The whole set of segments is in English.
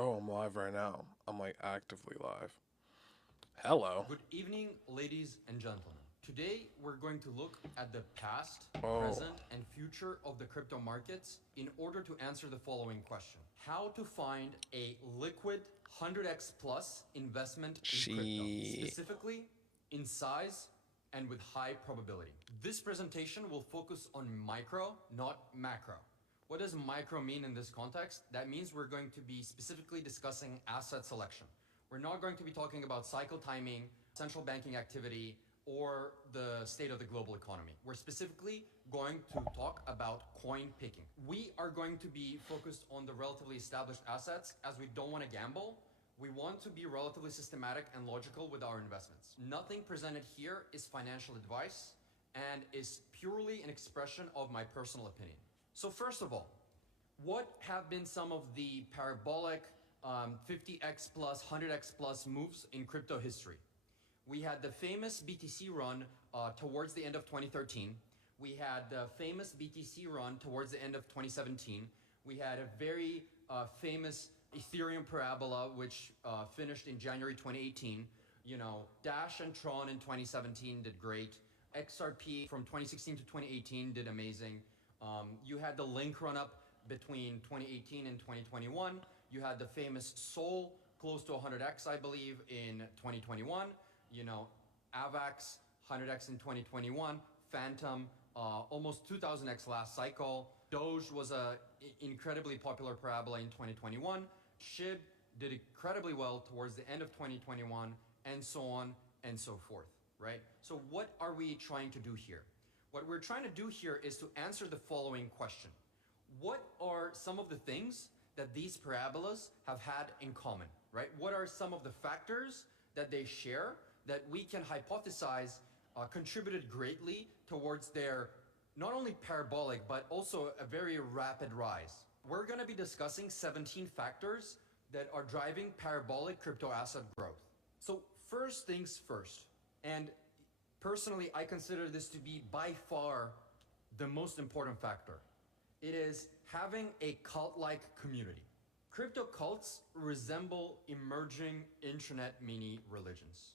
Oh, I'm live right now. I'm like actively live. Hello. Good evening, ladies and gentlemen. Today, we're going to look at the past, Oh, present, and future of the crypto markets in order to answer the following question: how to find a liquid 100x plus investment in crypto, she. specifically in size and with high probability. This presentation will focus on micro, not macro. What does micro mean in this context? That means we're going to be specifically discussing asset selection. We're not going to be talking about cycle timing, central banking activity, or the state of the global economy. We're specifically going to talk about coin picking. We are going to be focused on the relatively established assets as we don't want to gamble. We want to be relatively systematic and logical with our investments. Nothing presented here is financial advice and is purely an expression of my personal opinion. So first of all, what have been some of the parabolic 50x plus, 100x plus moves in crypto history? We had the famous BTC run towards the end of 2013. We had the famous BTC run towards the end of 2017. We had a very famous Ethereum parabola, which finished in January 2018. You know, Dash and Tron in 2017 did great. XRP from 2016 to 2018 did amazing. You had the Link run up between 2018 and 2021. You had the famous Sol close to 100x, I believe, in 2021. You know, AVAX 100x in 2021. Phantom almost 2000x last cycle. Doge was a incredibly popular parabola in 2021. SHIB did incredibly well towards the end of 2021, and so on and so forth, right? So what are we trying to do here? What we're trying to do here is to answer the following question. What are some of the things that these parabolas have had in common, right? What are some of the factors that they share that we can hypothesize contributed greatly towards their not only parabolic, but also a very rapid rise? We're going to be discussing 17 factors that are driving parabolic crypto asset growth. So first things first, and personally, I consider this to be by far the most important factor. It is having a cult-like community. Crypto cults resemble emerging internet mini religions,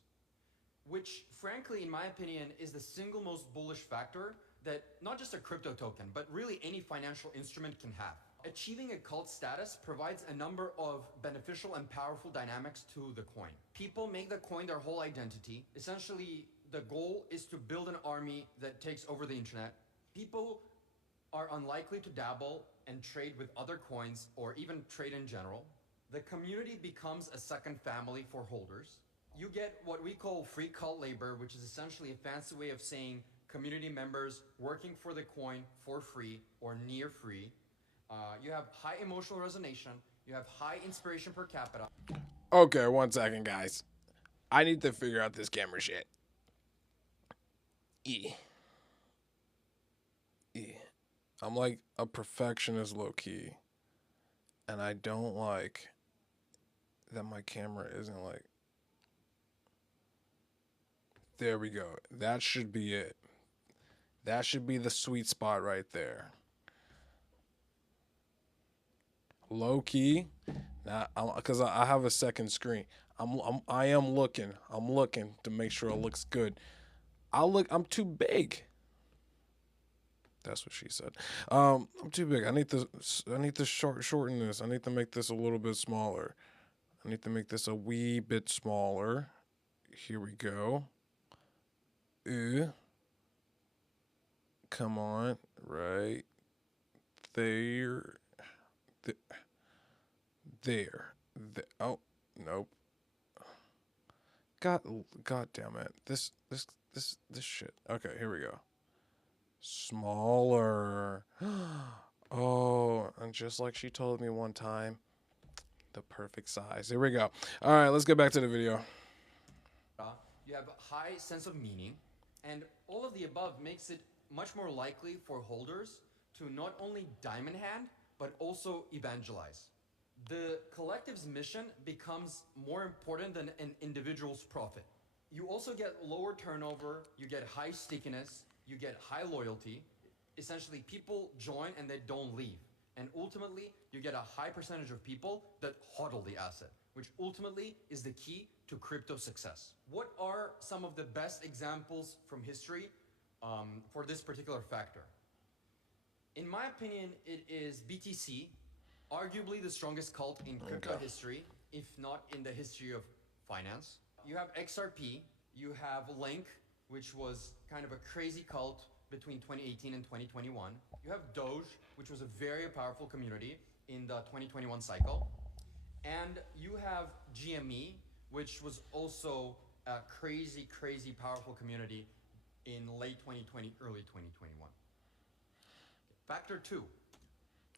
which frankly, in my opinion, is the single most bullish factor that not just a crypto token, but really any financial instrument can have. Achieving a cult status provides a number of beneficial and powerful dynamics to the coin. People make the coin their whole identity. Essentially, the goal is to build an army that takes over the internet. People are unlikely to dabble and trade with other coins or even trade in general. The community becomes a second family for holders. You get what we call free cult labor, which is essentially a fancy way of saying community members working for the coin for free or near free. You have high emotional resonation. You have high inspiration per capita. Okay, 1 second, guys. I need to figure out this camera shit. Yeah. Yeah. I'm like a perfectionist low key. And I don't like that my camera isn't like. There we go. That should be it. That should be the sweet spot right there. Low key. Now, because I have a second screen. I am looking. I'm looking to make sure it looks good. I'm too big. That's what she said. I'm too big. I need to shorten this. I need to make this a little bit smaller. I need to make this a wee bit smaller. Here we go. Come on, right there. Th- there. Oh, nope. God, God damn it. This shit. Okay, here we go. Smaller. Oh, and just like she told me one time, the perfect size. Here we go. All right, let's get back to the video. You have a high sense of meaning, and all of the above makes it much more likely for holders to not only diamond hand, but also evangelize. The collective's mission becomes more important than an individual's profit. You also get lower turnover, you get high stickiness, you get high loyalty. Essentially, people join and they don't leave. And ultimately, you get a high percentage of people that hodl the asset, which ultimately is the key to crypto success. What are some of the best examples from history for this particular factor? In my opinion, it is BTC, arguably the strongest cult in crypto history, if not in the history of finance. You have XRP, you have Link, which was kind of a crazy cult between 2018 and 2021. You have Doge, which was a very powerful community in the 2021 cycle. And you have GME, which was also a crazy, crazy powerful community in late 2020, early 2021. Factor 2.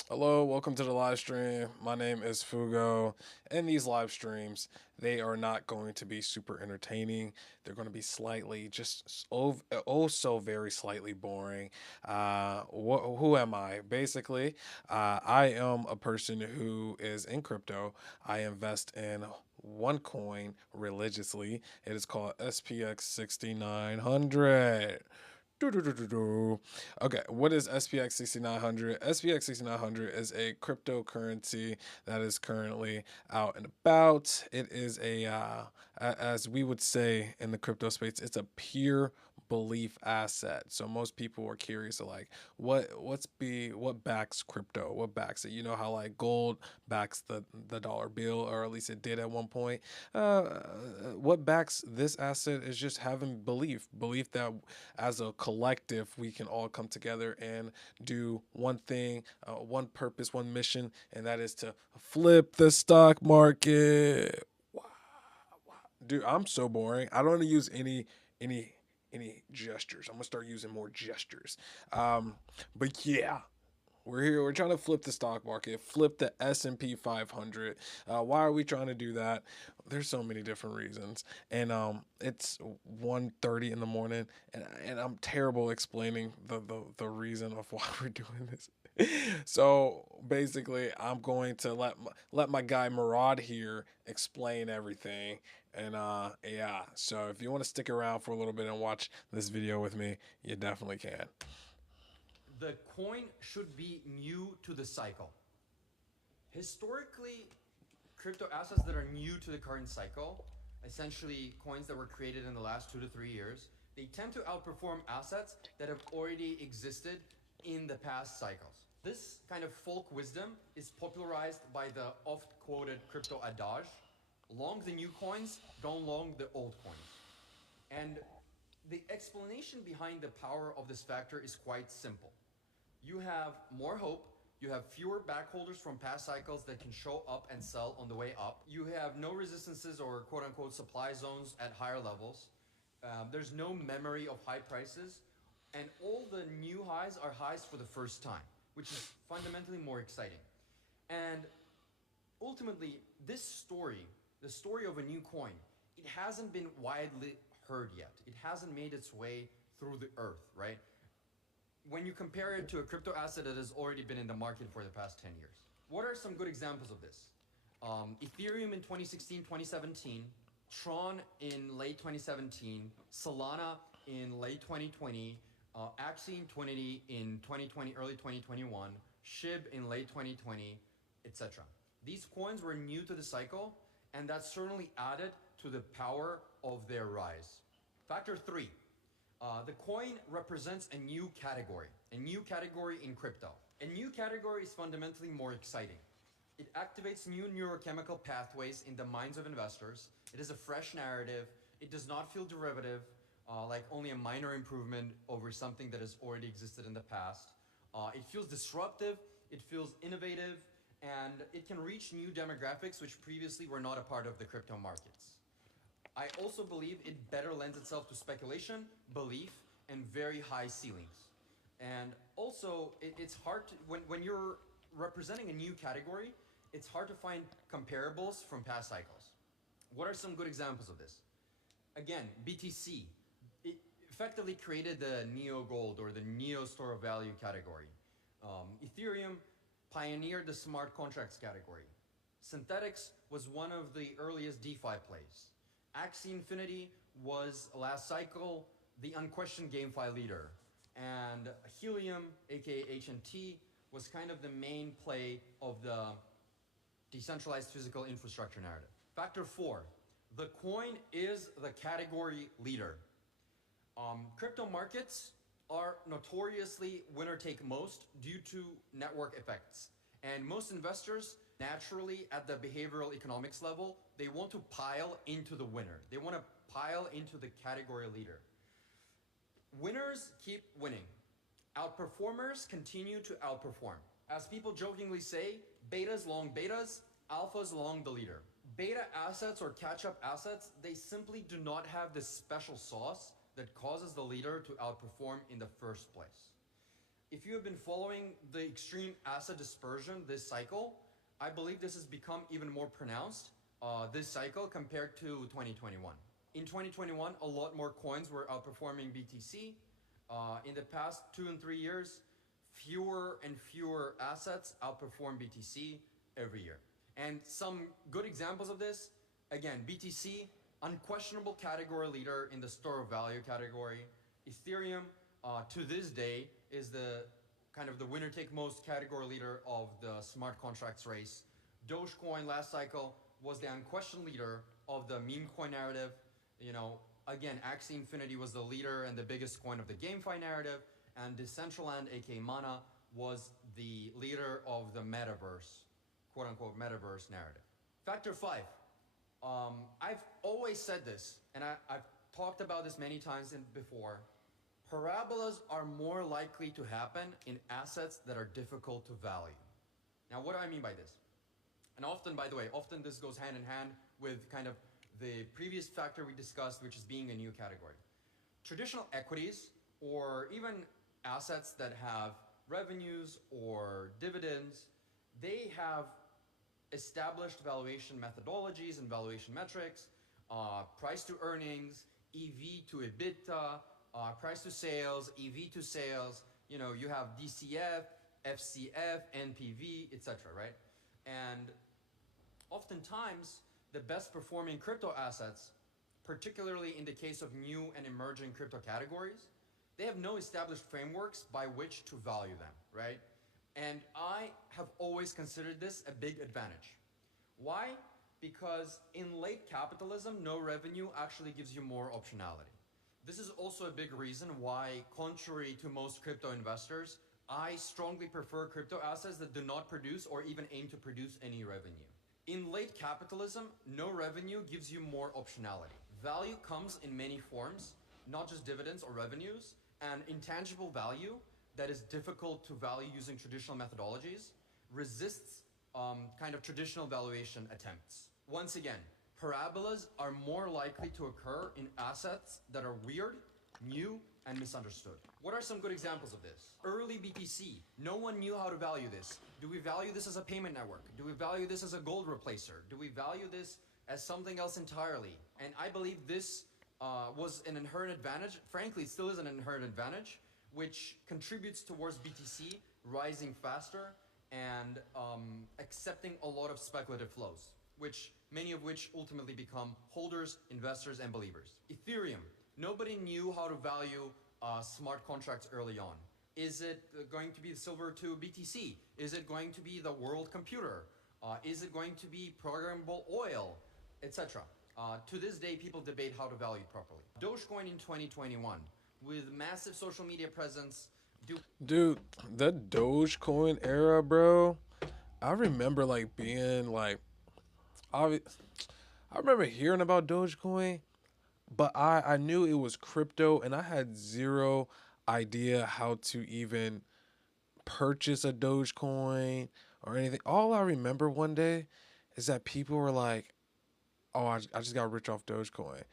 Hello, welcome to the live stream. My name is Fugo, and these live streams, they are not going to be super entertaining. They're going to be slightly, just oh so very slightly boring. Who am I? Basically, I am a person who is in crypto. I invest in one coin religiously. It is called SPX 6900. Okay, what is SPX 6900? SPX 6900 is a cryptocurrency that is currently out and about. It is as we would say in the crypto space, it's a pure belief asset. So most people are curious of like what backs crypto? What backs it? You know how like gold backs the dollar bill, or at least it did at one point. What backs this asset is just having belief that as a collective we can all come together and do one thing, one purpose, one mission, and that is to flip the stock market. Dude, I'm so boring. I don't want to use any any gestures. I'm gonna start using more gestures. But yeah, we're here. We're trying to flip the stock market, flip the S&P 500. Why are we trying to do that? There's so many different reasons, and it's 1:30 in the morning, and I'm terrible explaining the reason of why we're doing this. So basically, I'm going to let my guy Murad here explain everything. And yeah, so if you want to stick around for a little bit and watch this video with me, you definitely can. The coin should be new to the cycle. Historically, crypto assets that are new to the current cycle, essentially coins that were created in the last 2 to 3 years, they tend to outperform assets that have already existed in the past cycles. This kind of folk wisdom is popularized by the oft-quoted crypto adage, long the new coins, don't long the old coins. And the explanation behind the power of this factor is quite simple. You have more hope, you have fewer backholders from past cycles that can show up and sell on the way up. You have no resistances or quote unquote supply zones at higher levels. There's no memory of high prices. And all the new highs are highs for the first time, which is fundamentally more exciting. And ultimately, this story, the story of a new coin, it hasn't been widely heard yet. It hasn't made its way through the earth, right? When you compare it to a crypto asset that has already been in the market for the past 10 years. What are some good examples of this? Ethereum in 2016, 2017, Tron in late 2017, Solana in late 2020, Axie Infinity in 2020, early 2021, SHIB in late 2020, etc. These coins were new to the cycle, and that certainly added to the power of their rise. Factor 3. The coin represents a new category in crypto. A new category is fundamentally more exciting. It activates new neurochemical pathways in the minds of investors. It is a fresh narrative. It does not feel derivative, like only a minor improvement over something that has already existed in the past. It feels disruptive, it feels innovative, and it can reach new demographics which previously were not a part of the crypto markets. I also believe it better lends itself to speculation, belief, and very high ceilings. And also, it's hard to, when you're representing a new category, it's hard to find comparables from past cycles. What are some good examples of this? Again, BTC. It effectively created the neo gold or the neo store of value category. Ethereum pioneered the smart contracts category. Synthetics was one of the earliest DeFi plays. Axie Infinity was last cycle the unquestioned GameFi leader, and Helium, aka HNT, was kind of the main play of the decentralized physical infrastructure narrative. Factor 4, the coin is the category leader. Crypto markets are notoriously winner take most due to network effects. And most investors, naturally at the behavioral economics level, they want to pile into the winner. They want to pile into the category leader. Winners keep winning. Outperformers continue to outperform. As people jokingly say, betas long betas, alphas long the leader. Beta assets or catch-up assets, they simply do not have this special sauce that causes the leader to outperform in the first place. If you have been following the extreme asset dispersion this cycle, I believe this has become even more pronounced this cycle compared to 2021. In 2021, a lot more coins were outperforming BTC. In the past 2 and 3 years, fewer and fewer assets outperform BTC every year. And some good examples of this, again, BTC, unquestionable category leader in the store of value category. Ethereum, to this day, is the kind of the winner take most category leader of the smart contracts race. Dogecoin last cycle was the unquestioned leader of the meme coin narrative. You know, again, Axie Infinity was the leader and the biggest coin of the GameFi narrative, and Decentraland, aka Mana, was the leader of the metaverse, quote unquote metaverse narrative. Factor 5. I've always said this, and I've talked about this many times before. Parabolas are more likely to happen in assets that are difficult to value. Now, what do I mean by this? And often, by the way, often this goes hand in hand with kind of the previous factor we discussed, which is being a new category. Traditional equities, or even assets that have revenues or dividends, they have established valuation methodologies and valuation metrics, price to earnings, EV to EBITDA, price to sales, EV to sales. You know, you have DCF, FCF, NPV, etc., right? And oftentimes, the best performing crypto assets, particularly in the case of new and emerging crypto categories, they have no established frameworks by which to value them, right? And I have always considered this a big advantage. Why? Because in late capitalism, no revenue actually gives you more optionality. This is also a big reason why, contrary to most crypto investors, I strongly prefer crypto assets that do not produce or even aim to produce any revenue. In late capitalism, no revenue gives you more optionality. Value comes in many forms, not just dividends or revenues, and intangible value that is difficult to value using traditional methodologies resists kind of traditional valuation attempts. Once again, parabolas are more likely to occur in assets that are weird, new, and misunderstood. What are some good examples of this? Early BTC, no one knew how to value this. Do we value this as a payment network? Do we value this as a gold replacer? Do we value this as something else entirely? And I believe this was an inherent advantage. Frankly, it still is an inherent advantage, which contributes towards BTC rising faster and accepting a lot of speculative flows, many of which ultimately become holders, investors, and believers. Ethereum, nobody knew how to value smart contracts early on. Is it going to be the silver to BTC? Is it going to be the world computer? Is it going to be programmable oil, etc.? To this day, people debate how to value it properly. Dogecoin in 2021, with massive social media presence. Dude, that Dogecoin era, bro. I remember like being like, I remember hearing about Dogecoin, but I knew it was crypto, and I had zero idea how to even purchase a Dogecoin or anything. All I remember one day is that people were like, "Oh, I just got rich off Dogecoin,"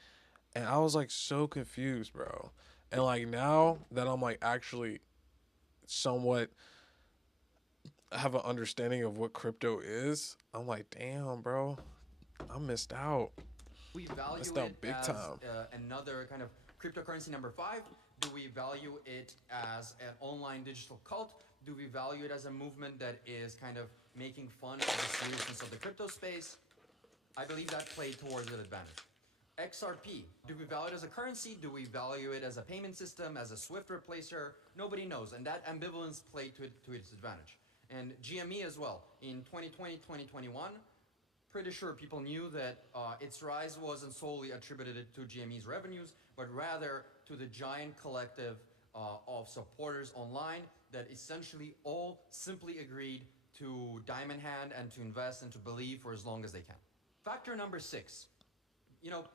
and I was like so confused, bro. And like now that I'm like actually somewhat have an understanding of what crypto is, I'm like, damn, bro, I missed out. We value Missed out it big as time. another kind of cryptocurrency number 5? Do we value it as an online digital cult? Do we value it as a movement that is kind of making fun of the seriousness of the crypto space? I believe that played towards an advantage. XRP, do we value it as a currency? Do we value it as a payment system, as a Swift replacer? Nobody knows, and that ambivalence played to its advantage. and GME as well. In 2020, 2021, pretty sure people knew that its rise wasn't solely attributed to GME's revenues, but rather to the giant collective of supporters online that essentially all simply agreed to diamond hand and to invest and to believe for as long as they can. Factor number 6.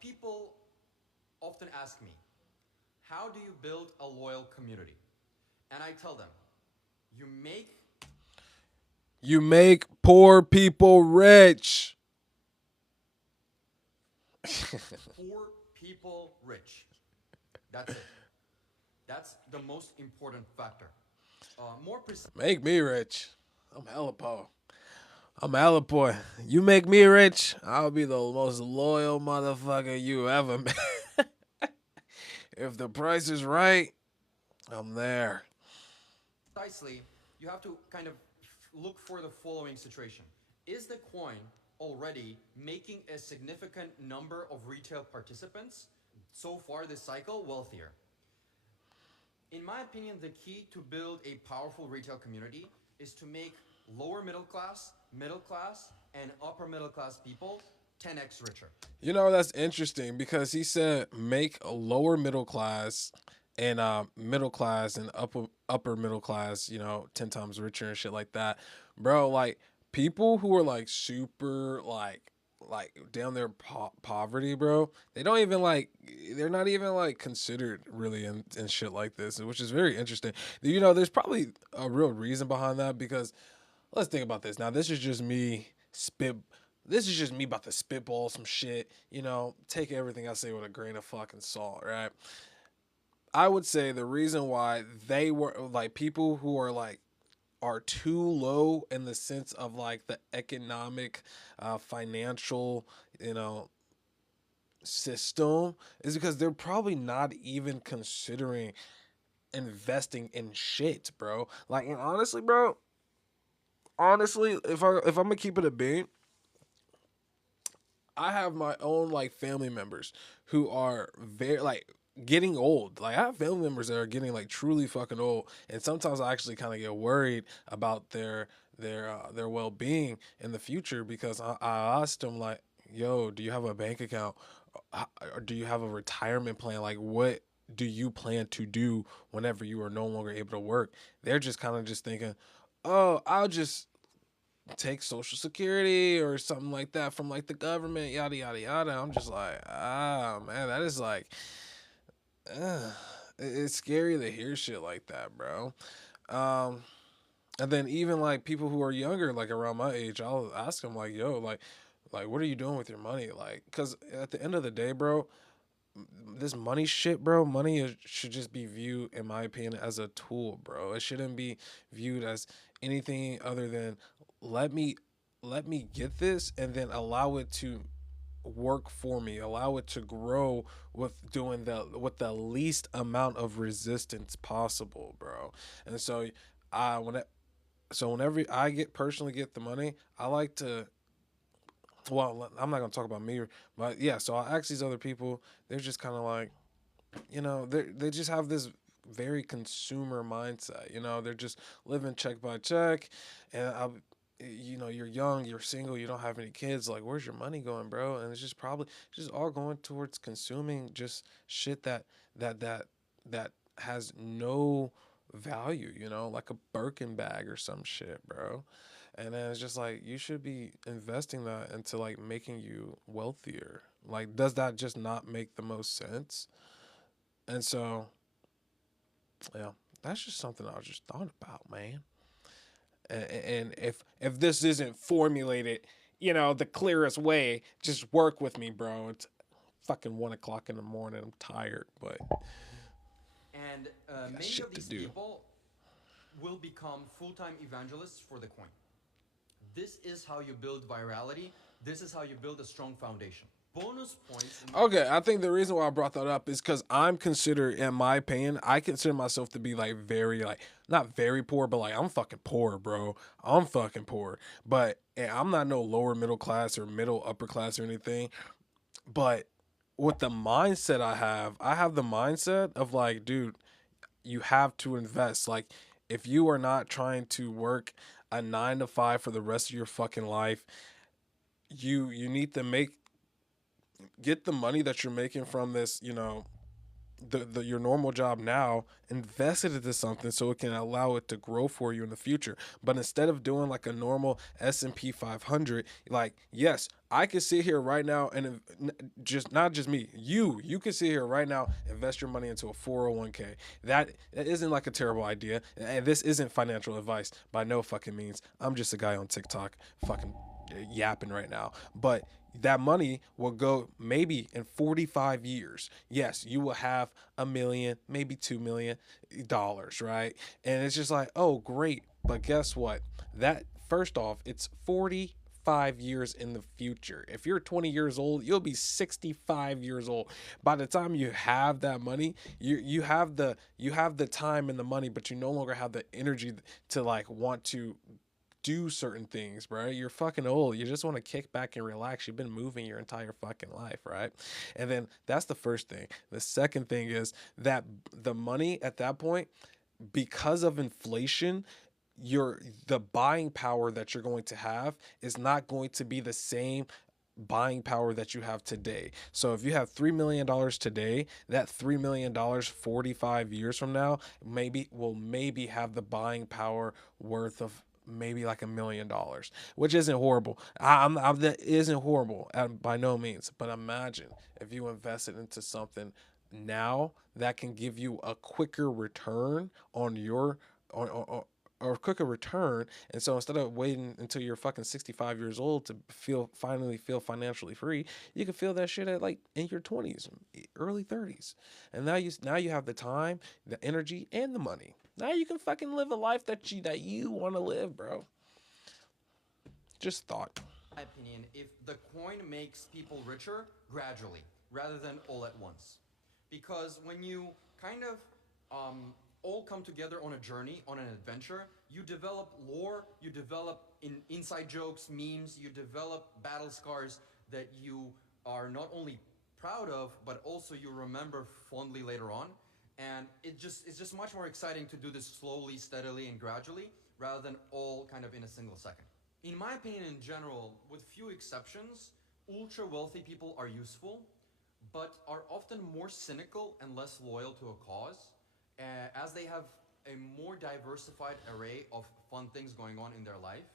People often ask me, how do you build a loyal community? And I tell them, you make You make poor people rich. poor people rich. That's it. That's the most important factor. More precise. Make me rich. I'm hella poor. I'm hella poor. You make me rich, I'll be the most loyal motherfucker you ever met. If the price is right, I'm there. Precisely, you have to kind of look for the following situation. Is the coin already making a significant number of retail participants so far this cycle wealthier? In my opinion, the key to build a powerful retail community is to make lower middle class, and upper middle class people 10x richer. That's interesting because he said make a lower middle class and upper middle class, 10 times richer and shit like that. Bro, like people who are like super like down their poverty, bro, they don't even like they're not even like considered really in shit like this, which is very interesting. There's probably a real reason behind that because let's think about this. Now, this is just me about to spitball some shit. Take everything I say with a grain of fucking salt, right? I would say the reason why they were like people who are like are too low in the sense of like the economic, financial, you know, system is because they're probably not even considering investing in shit, bro. Like, and honestly, bro, honestly, if I'm gonna keep it a beat, I have my own like family members who are very like getting old. Like I have family members that are getting like truly fucking old, and sometimes I actually kind of get worried about their well being in the future because I asked them like, "Yo, do you have a bank account? Or do you have a retirement plan? Like what?" Do you plan to do whenever you are no longer able to work? They're just kind of just thinking, oh, I'll just take social security or something like that from like the government, yada yada yada. I'm just like, man, that is like, uh, it's scary to hear shit like that, bro. Um, and then even like people who are younger, like around my age, I'll ask them like, yo, like what are you doing with your money? Like, cause at the end of the day, bro, this money shit, bro, should just be viewed, in my opinion, as a tool, bro. It shouldn't be viewed as anything other than let me let me get this and then allow it to work for me, allow it to grow with the least amount of resistance possible, bro. And so, when it, so whenever I get the money, I like to well, I'm not gonna talk about me, but yeah. So I ask these other people. They're just kind of like, they just have this very consumer mindset. They're just living check by check, and you're young, you're single, you don't have any kids. Like, where's your money going, bro? And it's just probably just all going towards consuming just shit that has no value. Like a Birkin bag or some shit, bro. And then it's just like you should be investing that into like making you wealthier. Like, does that just not make the most sense? And so, yeah, that's just something I just thought about, man. And if this isn't formulated, the clearest way, just work with me, bro. It's fucking 1 o'clock in the morning. I'm tired, but And I got many of shit to these do. people will become full time evangelists for the coin. This is how you build virality. This is how you build a strong foundation. Bonus points. Okay, I think the reason why I brought that up is because I'm considered, in my opinion, I consider myself to be like very, like, not very poor, but like I'm fucking poor, bro. I'm fucking poor. But I'm not no lower middle class or middle upper class or anything. But with the mindset I have the mindset of like, dude, you have to invest. Like, if you are not trying to work a 9 to 5 for the rest of your fucking life. You need to get the money that you're making from this, the your normal job now, invest it into something so it can allow it to grow for you in the future. But instead of doing like a normal S&P 500, like, yes, I could sit here right now and just not just me, you can sit here right now, invest your money into a 401k. That isn't like a terrible idea, and this isn't financial advice by no fucking means. I'm just a guy on TikTok fucking yapping right now. But that money will go maybe in 45 years. Yes, you will have a million, maybe $2 million, right? And it's just like, oh, great. But guess what? That, first off, it's 45 years in the future. If you're 20 years old, you'll be 65 years old. By the time you have that money, you have the time and the money, but you no longer have the energy to like want to do certain things, bro. You're fucking old. You just want to kick back and relax. You've been moving your entire fucking life, right? And then that's the first thing. The second thing is that the money at that point, because of inflation, the buying power that you're going to have is not going to be the same buying power that you have today. So if you have $3 million today, that $3 million 45 years from now maybe have the buying power worth of maybe like $1 million, which isn't horrible. That isn't horrible by no means. But imagine if you invested into something now that can give you a quicker return on your or quicker return. And so instead of waiting until you're fucking 65 years old to finally feel financially free, you can feel that shit at like in your 20s, early 30s. And now you have the time, the energy, and the money. Now you can fucking live a life that you want to live, bro. Just thought. My opinion, if the coin makes people richer gradually rather than all at once. Because when you kind of all come together on a journey, on an adventure, you develop lore, you develop inside jokes, memes, you develop battle scars that you are not only proud of, but also you remember fondly later on. And it's just much more exciting to do this slowly, steadily, and gradually rather than all kind of in a single second. In my opinion, in general, with few exceptions, ultra wealthy people are useful, but are often more cynical and less loyal to a cause, as they have a more diversified array of fun things going on in their life.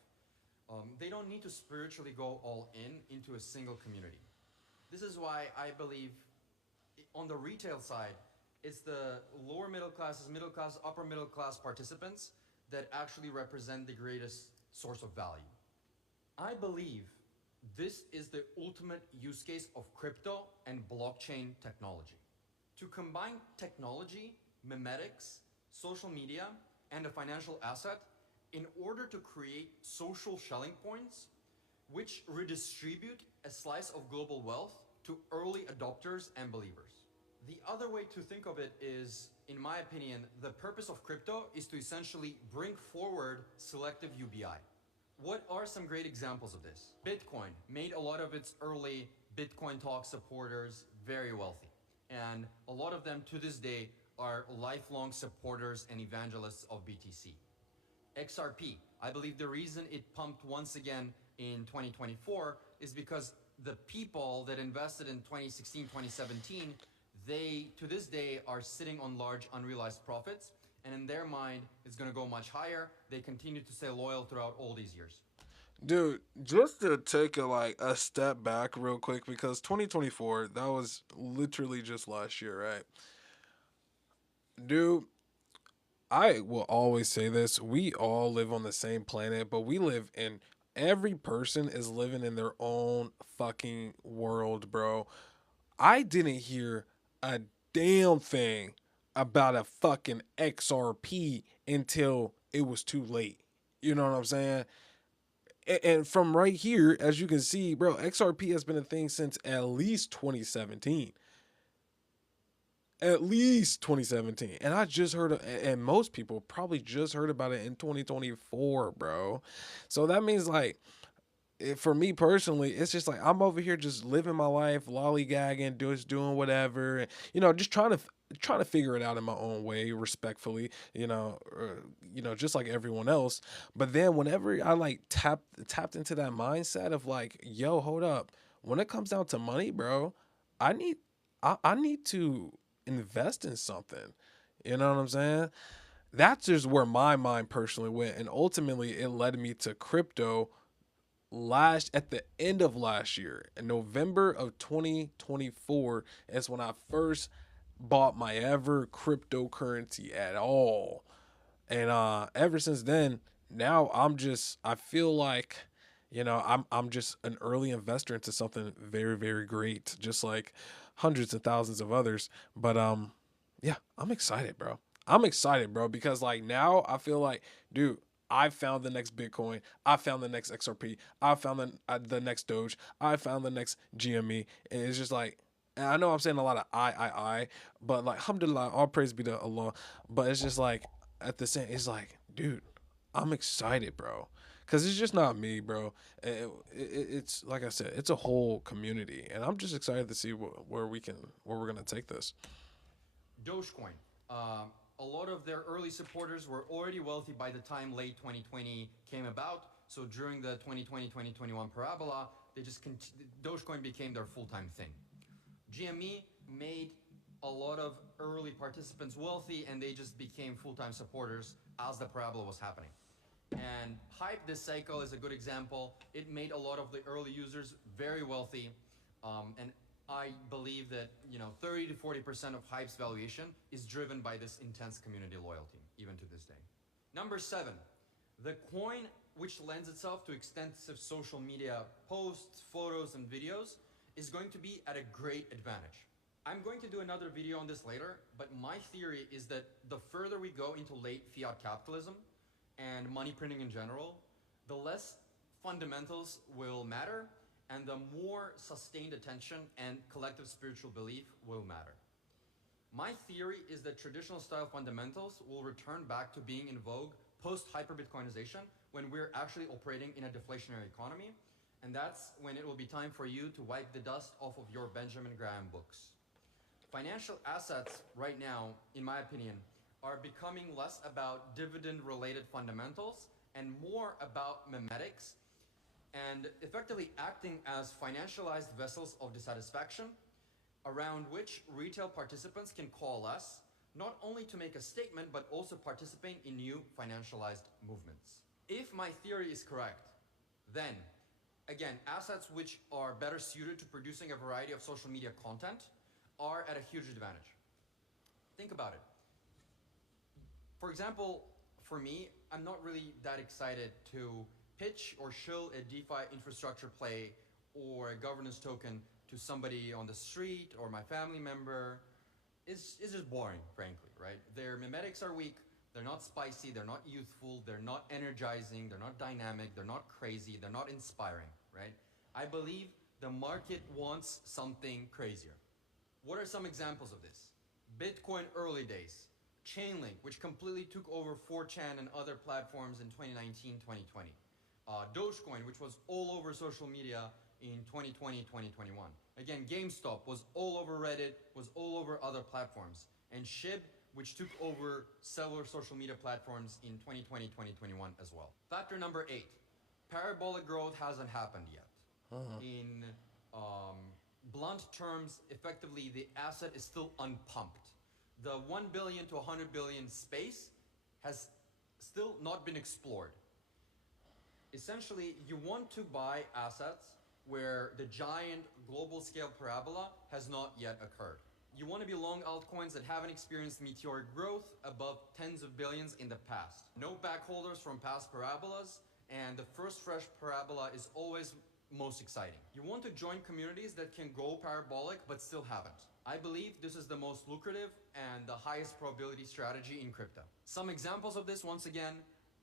They don't need to spiritually go all in into a single community. This is why I believe on the retail side, it's the lower middle classes, middle class, upper middle class participants that actually represent the greatest source of value. I believe this is the ultimate use case of crypto and blockchain technology. To combine technology, memetics, social media, and a financial asset in order to create social Schelling points which redistribute a slice of global wealth to early adopters and believers. The other way to think of it is, in my opinion, the purpose of crypto is to essentially bring forward selective UBI. What are some great examples of this? Bitcoin made a lot of its early Bitcoin talk supporters very wealthy. And a lot of them to this day are lifelong supporters and evangelists of BTC. XRP, I believe the reason it pumped once again in 2024 is because the people that invested in 2016, 2017, they to this day are sitting on large unrealized profits, and in their mind it's going to go much higher. They continue to stay loyal throughout all these years. Dude, just to take a step back real quick, because 2024, that was literally just last year, right? Dude, I will always say this. We all live on the same planet, but every person is living in their own fucking world, bro. I didn't hear a damn thing about a fucking XRP until it was too late. You know what I'm saying? And from right here, as you can see, bro, XRP has been a thing since at least 2017. At least 2017. And I just heard, and most people probably just heard about it in 2024, bro. So that means, like, for me personally, it's just like I'm over here just living my life, lollygagging, just doing whatever, and, just trying to trying to figure it out in my own way, respectfully, just like everyone else. But then whenever I like tapped into that mindset of like, yo, hold up, when it comes down to money, bro, I need I need to invest in something. You know what I'm saying? That's just where my mind personally went, and ultimately it led me to crypto last at the end of last year in November of 2024 is when I first bought my ever cryptocurrency at all. And ever since then, now I feel like I'm just an early investor into something very, very great, just like hundreds of thousands of others. But yeah, I'm excited, bro. I'm excited, bro, because like now I feel like, dude, I found the next Bitcoin. I found the next XRP. I found the next Doge. I found the next GME. And it's just like, and I know I'm saying a lot of I, but like, alhamdulillah, all praise be to Allah. But it's just like, at the same, it's like, dude, I'm excited, bro. Cause it's just not me, bro. It's like I said, it's a whole community, and I'm just excited to see where we're gonna take this. Dogecoin. A lot of their early supporters were already wealthy by the time late 2020 came about. So during the 2020-2021 parabola, Dogecoin became their full-time thing. GME made a lot of early participants wealthy, and they just became full-time supporters as the parabola was happening. And Hype this cycle is a good example. It made a lot of the early users very wealthy, and I believe that 30 to 40% of Hype's valuation is driven by this intense community loyalty, even to this day. Number 7, the coin which lends itself to extensive social media posts, photos, and videos is going to be at a great advantage. I'm going to do another video on this later, but my theory is that the further we go into late fiat capitalism and money printing in general, the less fundamentals will matter and the more sustained attention and collective spiritual belief will matter. My theory is that traditional style fundamentals will return back to being in vogue post-hyper-Bitcoinization when we're actually operating in a deflationary economy, and that's when it will be time for you to wipe the dust off of your Benjamin Graham books. Financial assets right now, in my opinion, are becoming less about dividend-related fundamentals and more about memetics and effectively acting as financialized vessels of dissatisfaction around which retail participants can coalesce, not only to make a statement, but also participate in new financialized movements. If my theory is correct, then, again, assets which are better suited to producing a variety of social media content are at a huge advantage. Think about it. For example, for me, I'm not really that excited to pitch or shill a DeFi infrastructure play or a governance token to somebody on the street or my family member. It's just boring, frankly, right? Their memetics are weak, they're not spicy, they're not youthful, they're not energizing, they're not dynamic, they're not crazy, they're not inspiring, right? I believe the market wants something crazier. What are some examples of this? Bitcoin early days. Chainlink, which completely took over 4chan and other platforms in 2019, 2020. Dogecoin, which was all over social media in 2020, 2021. Again, GameStop was all over Reddit, was all over other platforms. And SHIB, which took over several social media platforms in 2020, 2021 as well. Factor number 8, parabolic growth hasn't happened yet. In blunt terms, effectively, the asset is still unpumped. The 1 billion to 100 billion space has still not been explored. Essentially, you want to buy assets where the giant global scale parabola has not yet occurred. You want to be long altcoins that haven't experienced meteoric growth above tens of billions in the past. No backholders from past parabolas, and the first fresh parabola is always most exciting. You want to join communities that can go parabolic but still haven't. I believe this is the most lucrative and the highest probability strategy in crypto. Some examples of this, once again,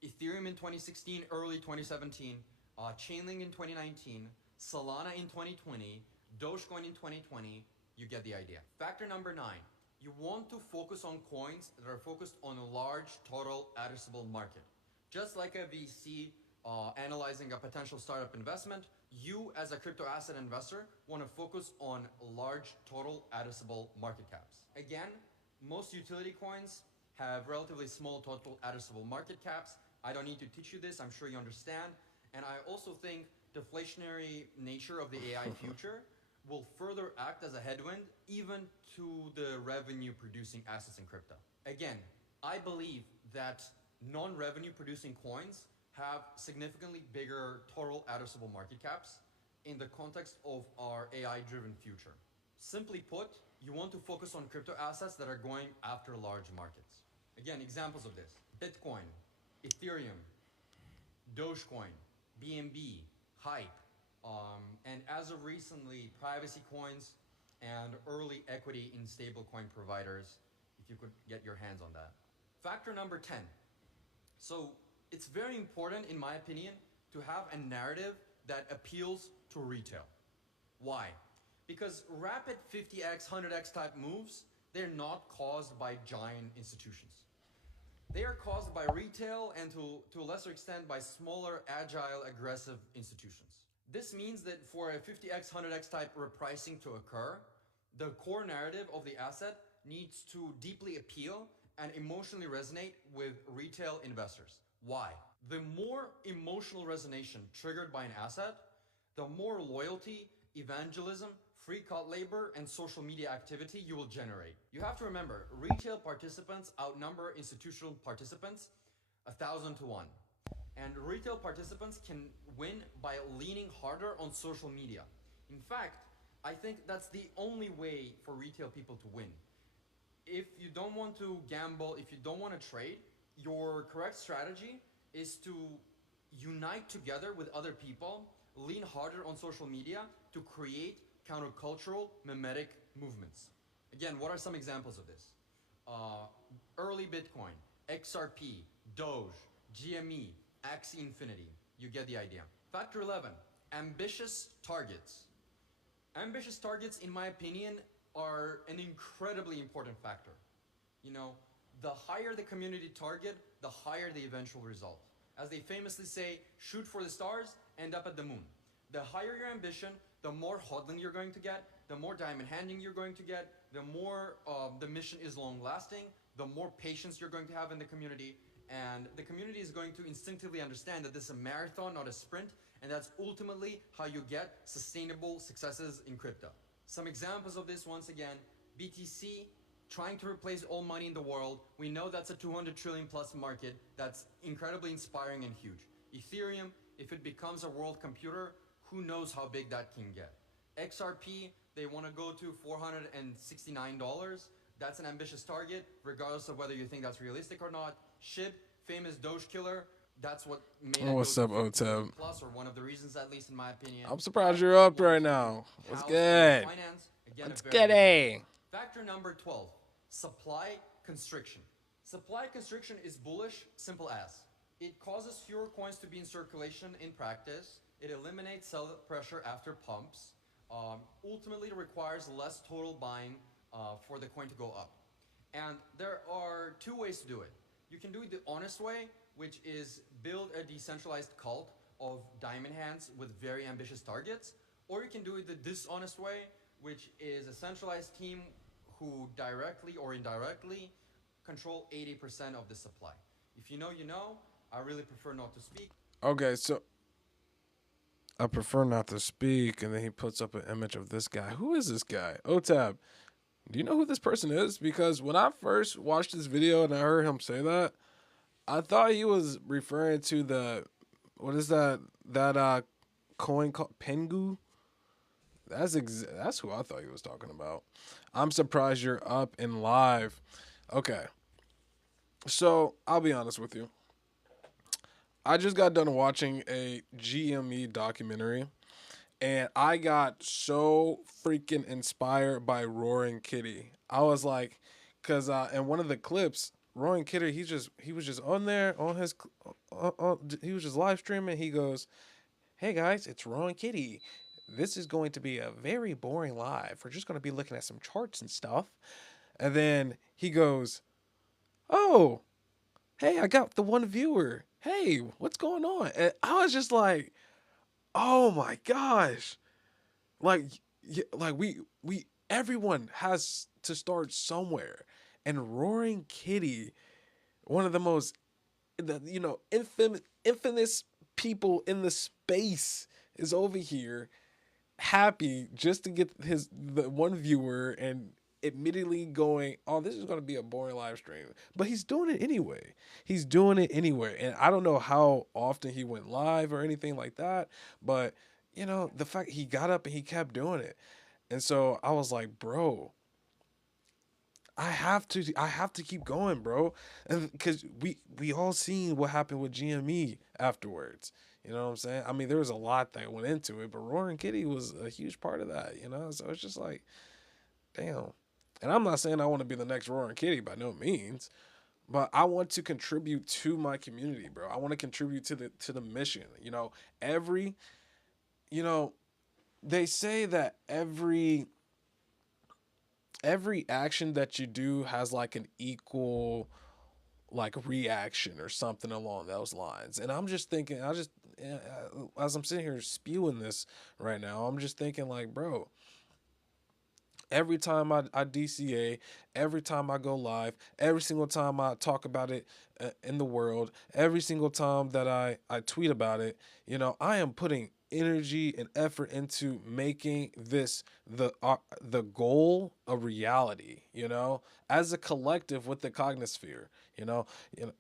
Ethereum in 2016, early 2017, Chainlink in 2019, Solana in 2020, Dogecoin in 2020, you get the idea. Factor number 9, you want to focus on coins that are focused on a large total addressable market. Just like a VC analyzing a potential startup investment, you as a crypto asset investor want to focus on large total addressable market caps. Again, Most utility coins have relatively small total addressable market caps. I don't need to teach you this, I'm sure you understand. And I also think deflationary nature of the AI future will further act as a headwind even to the revenue producing assets in crypto. Again, I believe that non-revenue producing coins have significantly bigger total addressable market caps in the context of our AI driven future. Simply put, you want to focus on crypto assets that are going after large markets. Again, examples of this: Bitcoin, Ethereum, Dogecoin, BNB, Hype, and as of recently, privacy coins and early equity in stablecoin providers, if you could get your hands on that. Factor number 10. So it's very important, in my opinion, to have a narrative that appeals to retail. Why? Because rapid 50x, 100x type moves, they're not caused by giant institutions. They are caused by retail and to a lesser extent by smaller, agile, aggressive institutions. This means that for a 50x, 100x type repricing to occur, the core narrative of the asset needs to deeply appeal and emotionally resonate with retail investors. Why? The more emotional resonation triggered by an asset, the more loyalty, evangelism, free cut labor, and social media activity you will generate. You have to remember, retail participants outnumber institutional participants 1,000 to 1. And retail participants can win by leaning harder on social media. In fact, I think that's the only way for retail people to win. If you don't want to gamble, if you don't want to trade, your correct strategy is to unite together with other people, lean harder on social media to create countercultural mimetic movements. Again, what are some examples of this? Early Bitcoin, XRP, Doge, GME, Axie Infinity. You get the idea. Factor 11, ambitious targets. Ambitious targets, in my opinion, are an incredibly important factor. You know, the higher the community target, the higher the eventual result. As they famously say, shoot for the stars, end up at the moon. The higher your ambition, the more hodling you're going to get, the more diamond handing you're going to get, the more the mission is long lasting, the more patience you're going to have in the community, and the community is going to instinctively understand that this is a marathon, not a sprint, and that's ultimately how you get sustainable successes in crypto. Some examples of this, once again, BTC trying to replace all money in the world. We know that's a 200 trillion plus market. That's incredibly inspiring and huge. Ethereum, if it becomes a world computer, who knows how big that can get. XRP, they want to go to $469. That's an ambitious target, regardless of whether you think that's realistic or not. SHIB, famous Doge killer, that's what made it What's go up, to OTEB? plus, or one of the reasons, at least in my opinion. I'm surprised you're up right now. What's good? Finance, again, What's a very good? good one. Factor number 12, supply constriction. Supply constriction is bullish, simple as. It causes fewer coins to be in circulation in practice. It eliminates sell pressure after pumps. Ultimately, it requires less total buying for the coin to go up. And there are two ways to do it. You can do it the honest way, which is build a decentralized cult of diamond hands with very ambitious targets, or you can do it the dishonest way, which is a centralized team who directly or indirectly control 80% of the supply. If you know, you know. I really prefer not to speak. Okay, so I prefer not to speak, and then he puts up an image of this guy. Who is this guy? OTAB. Do you know who this person is? Because when I first watched this video and I heard him say that, I thought he was referring to the, what is that coin called Pengu? That's who I thought he was talking about. I'm surprised you're up and live. Okay. So, I'll be honest with you. I just got done watching a GME documentary, and I got so freaking inspired by Roaring Kitty. I was like, cause in one of the clips, Roaring Kitty, he was just on there on his, he was just live streaming. He goes, "Hey guys, it's Roaring Kitty. This is going to be a very boring live. We're just going to be looking at some charts and stuff." And then he goes, "Oh, hey, I got the one viewer. Hey, what's going on?" And I was just like, "Oh my gosh!" Like, like we everyone has to start somewhere, and Roaring Kitty, one of the most, infamous people in the space, is over here happy just to get the one viewer and immediately going, oh, this is going to be a boring live stream, but he's doing it anyway. He's doing it anyway, and I don't know how often he went live or anything like that, but the fact he got up and he kept doing it. And so I was like, bro, I have to keep going, bro. And because we all seen what happened with GME afterwards. You know what I'm saying? I mean, there was a lot that went into it, but Roaring Kitty was a huge part of that. So it's just like, damn. And I'm not saying I want to be the next Roaring Kitty by no means, but I want to contribute to my community, bro. I want to contribute to the mission. Every you know, they say that every action that you do has like an equal like reaction or something along those lines. And I'm just thinking, as I'm sitting here spewing this right now, I'm just thinking like, bro, every time I DCA, every time I go live, every single time I talk about it in the world, every single time that I tweet about it, I am putting energy and effort into making this the goal a reality, as a collective with the cognosphere, you know, you know.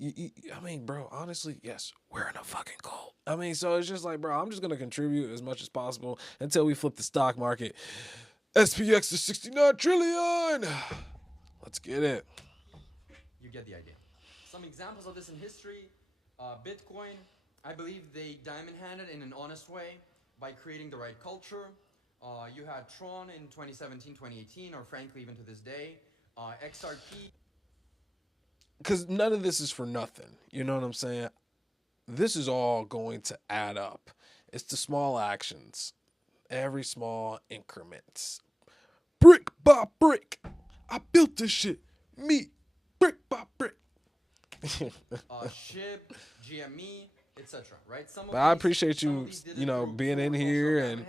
I mean, bro, honestly, yes, we're in a fucking cult. I mean, so it's just like, bro, I'm just going to contribute as much as possible until we flip the stock market. SPX to 69 trillion. Let's get it. You get the idea. Some examples of this in history: Bitcoin. I believe they diamond-handed in an honest way by creating the right culture. You had Tron in 2017, 2018, or frankly even to this day. XRP. Because none of this is for nothing. You know what I'm saying? This is all going to add up. It's the small actions, every small increments. Brick by brick. I built this shit. Me. Brick by brick. SHIB, GME, etc. Right? But I appreciate you, being in here and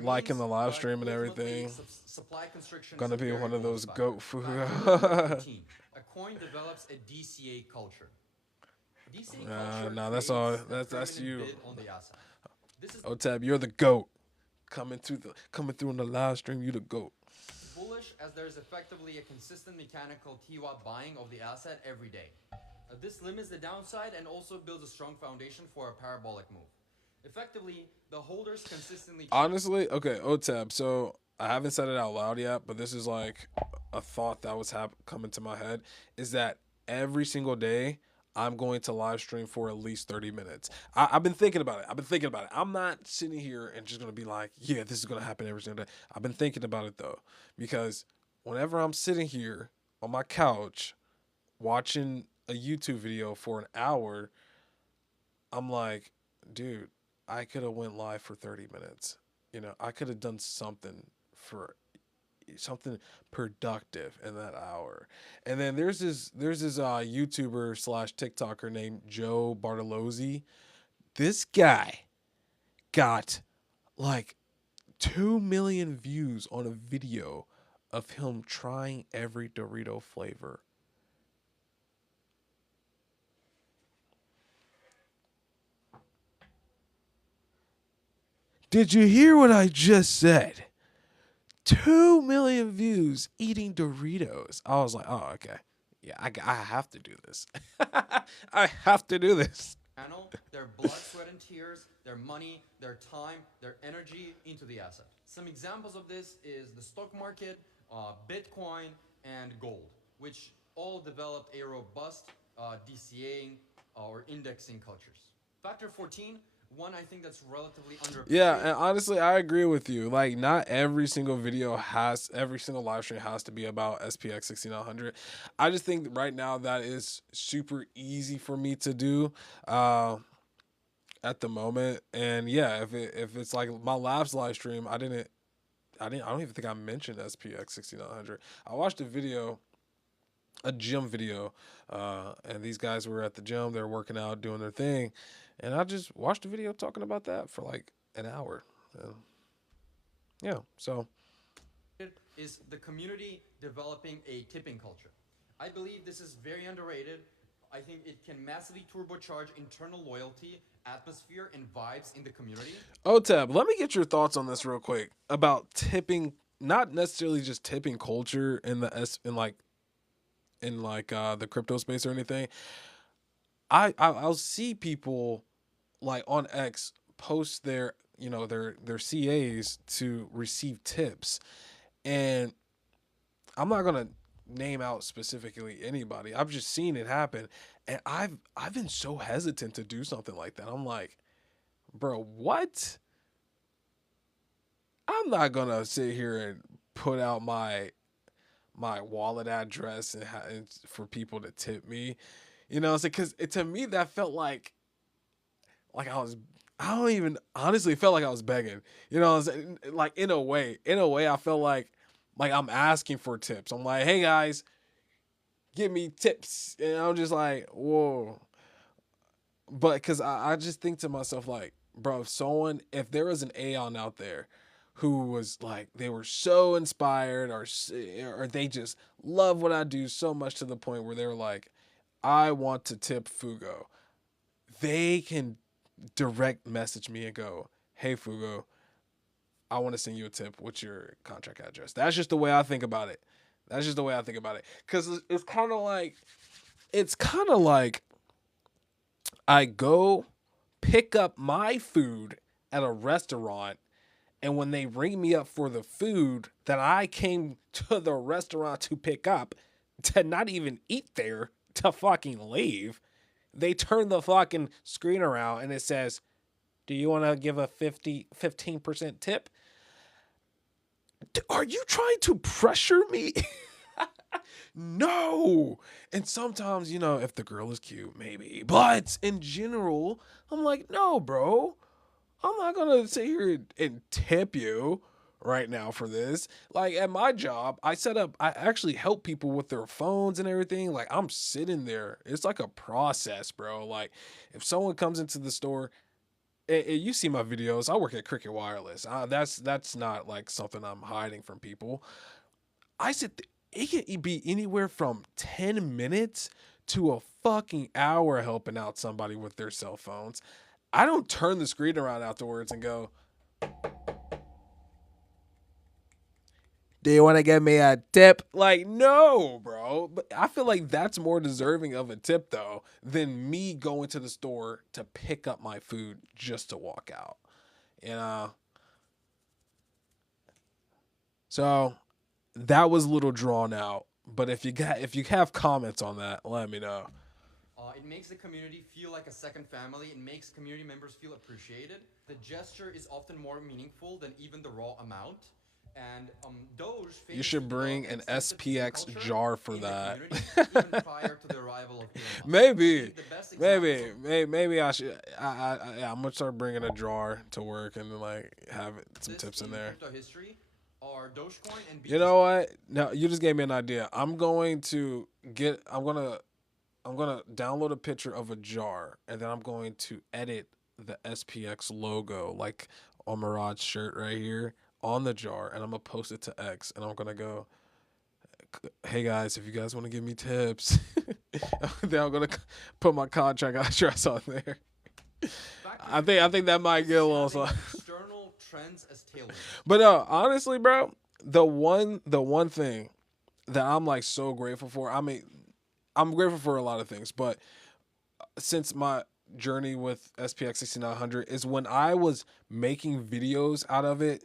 liking the live stream and everything. Supply constrictions Gonna be vary one of global those style. goat food. A coin develops a DCA culture. DCA culture Nah, that's creates all. a That's permanent you. bid on the asset. This is Otab, you're the goat. Coming through in the live stream, you the goat. bullish as there's effectively a consistent mechanical TWAP buying of the asset every day. This limits the downside and also builds a strong foundation for a parabolic move. Effectively, the holders consistently. Honestly, okay, Otab. So I haven't said it out loud yet, but this is like a thought that was coming to my head. Is that every single day I'm going to live stream for at least 30 minutes. I've been thinking about it. I'm not sitting here and just gonna be like, yeah, this is gonna happen every single day. I've been thinking about it though, because whenever I'm sitting here on my couch watching a YouTube video for an hour, I'm like, dude, I could have went live for 30 minutes. I could have done something productive in that hour. And then there's this YouTuber slash TikToker named Joe Bartolozzi. This guy got like 2 million views on a video of him trying every Dorito flavor. Did you hear what I just said? 2 million views eating Doritos. I was like, oh, okay. Yeah, I have to do this. I have to do this. Channel their blood, sweat, and tears, their money, their time, their energy into the asset. Some examples of this is the stock market, Bitcoin, and gold, which all developed a robust DCAing or indexing cultures. Factor 14, one I think that's relatively underappreciated. Yeah, and honestly, I agree with you. Like, not every single every single live stream has to be about SPX 6900. I just think right now that is super easy for me to do at the moment. And yeah, if it's like my last live stream, I don't even think I mentioned SPX 6900. I watched a gym video, and these guys were at the gym. They're working out, doing their thing, and I just watched a video talking about that for like an hour. Yeah, so is the community developing a tipping culture. I believe this is very underrated. I think it can massively turbocharge internal loyalty, atmosphere, and vibes in the community. OTEB, let me get your thoughts on this real quick about tipping, not necessarily just tipping culture in the the crypto space or anything. I'll see people like on X post their their CAs to receive tips, and I'm not gonna name out specifically anybody. I've just seen it happen, and I've been so hesitant to do something like that. I'm like, bro, what? I'm not gonna sit here and put out my wallet address and for people to tip me. You know, because to me that felt like I don't even honestly felt like I was begging. You know, like in a way, I felt like I'm asking for tips. I'm like, hey guys, give me tips, and I'm just like, whoa. But because I just think to myself like, bro, if there was an Aeon out there who was like they were so inspired or they just love what I do so much to the point where they're like, I want to tip Fugo, they can direct message me and go, hey Fugo, I want to send you a tip. What's your contract address? That's just the way I think about it. That's just the way I think about it. Cause it's kind of like I go pick up my food at a restaurant, and when they ring me up for the food that I came to the restaurant to pick up, to not even eat there, to fucking leave, they turn the fucking screen around and it says, do you want to give a 15% tip? Are you trying to pressure me? No. And sometimes, if the girl is cute, maybe. But in general, I'm like, no, bro. I'm not going to sit here and tip you right now for this. Like at my job, I actually help people with their phones and everything. Like I'm sitting there. It's like a process, bro. Like if someone comes into the store, you see my videos. I work at Cricket Wireless. That's not like something I'm hiding from people. I said it can be anywhere from 10 minutes to a fucking hour helping out somebody with their cell phones. I don't turn the screen around afterwards and go, do you want to give me a tip? Like, no, bro. But I feel like that's more deserving of a tip, though, than me going to the store to pick up my food just to walk out. You know? So that was a little drawn out. But if you have comments on that, let me know. It makes the community feel like a second family. It makes community members feel appreciated. The gesture is often more meaningful than even the raw amount. And Doge You famously should bring developed an extensive tipping SPX culture jar for in the that. community even prior to the arrival of Elon Musk. I Maybe, think the best example maybe I should. I'm gonna start bringing a jar to work and like have some this tips in in there. crypto history are Dogecoin and You BTC. know what? No, you just gave me an idea. I'm gonna download a picture of a jar and then I'm going to edit the SPX logo like on Murad's shirt right here on the jar and I'm gonna post it to X and I'm gonna go, hey guys, if you guys want to give me tips, then I'm gonna put my contract address on there. I think that might get a little. External trends as tailwinds. But no, honestly, bro, the one thing that I'm like so grateful for. I mean, I'm grateful for a lot of things, but since my journey with SPX 6900 is when I was making videos out of it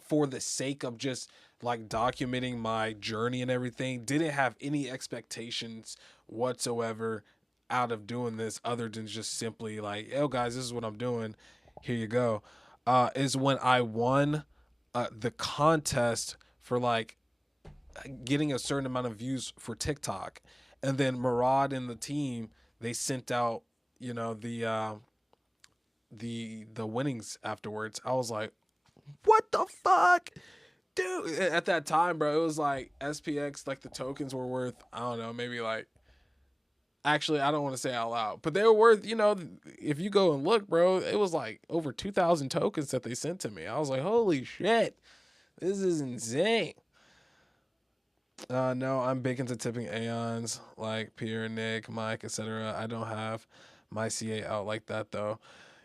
for the sake of just like documenting my journey and everything, didn't have any expectations whatsoever out of doing this other than just simply like, oh guys, this is what I'm doing. Here you go. Is when I won the contest for like getting a certain amount of views for TikTok. And then Murad and the team, they sent out, the winnings afterwards. I was like, what the fuck? Dude, at that time, bro, it was like SPX, like the tokens were worth, I don't know, maybe like, actually, I don't want to say out loud, but they were worth, if you go and look, bro, it was like over 2,000 tokens that they sent to me. I was like, holy shit. This is insane. No, I'm big into tipping Aeons like Pierre, Nick, Mike, etc. I don't have my CA out like that though.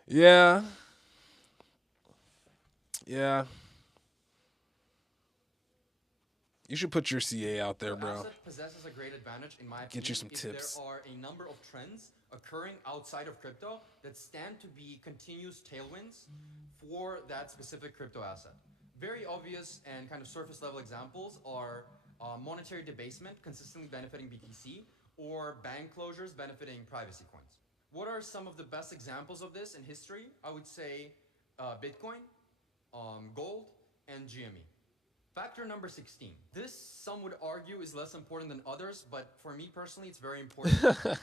Yeah, yeah. You should put your CA out there, bro. Asset possesses a great advantage, in my Get you opinion, some if there tips. are a number of trends occurring outside of crypto that stand to be continuous tailwinds for that specific crypto asset. Very obvious and kind of surface level examples are monetary debasement consistently benefiting BTC or bank closures benefiting privacy coins. What are some of the best examples of this in history? I would say Bitcoin, gold, and GME. Factor number 16. This, some would argue, is less important than others, but for me personally, it's very important.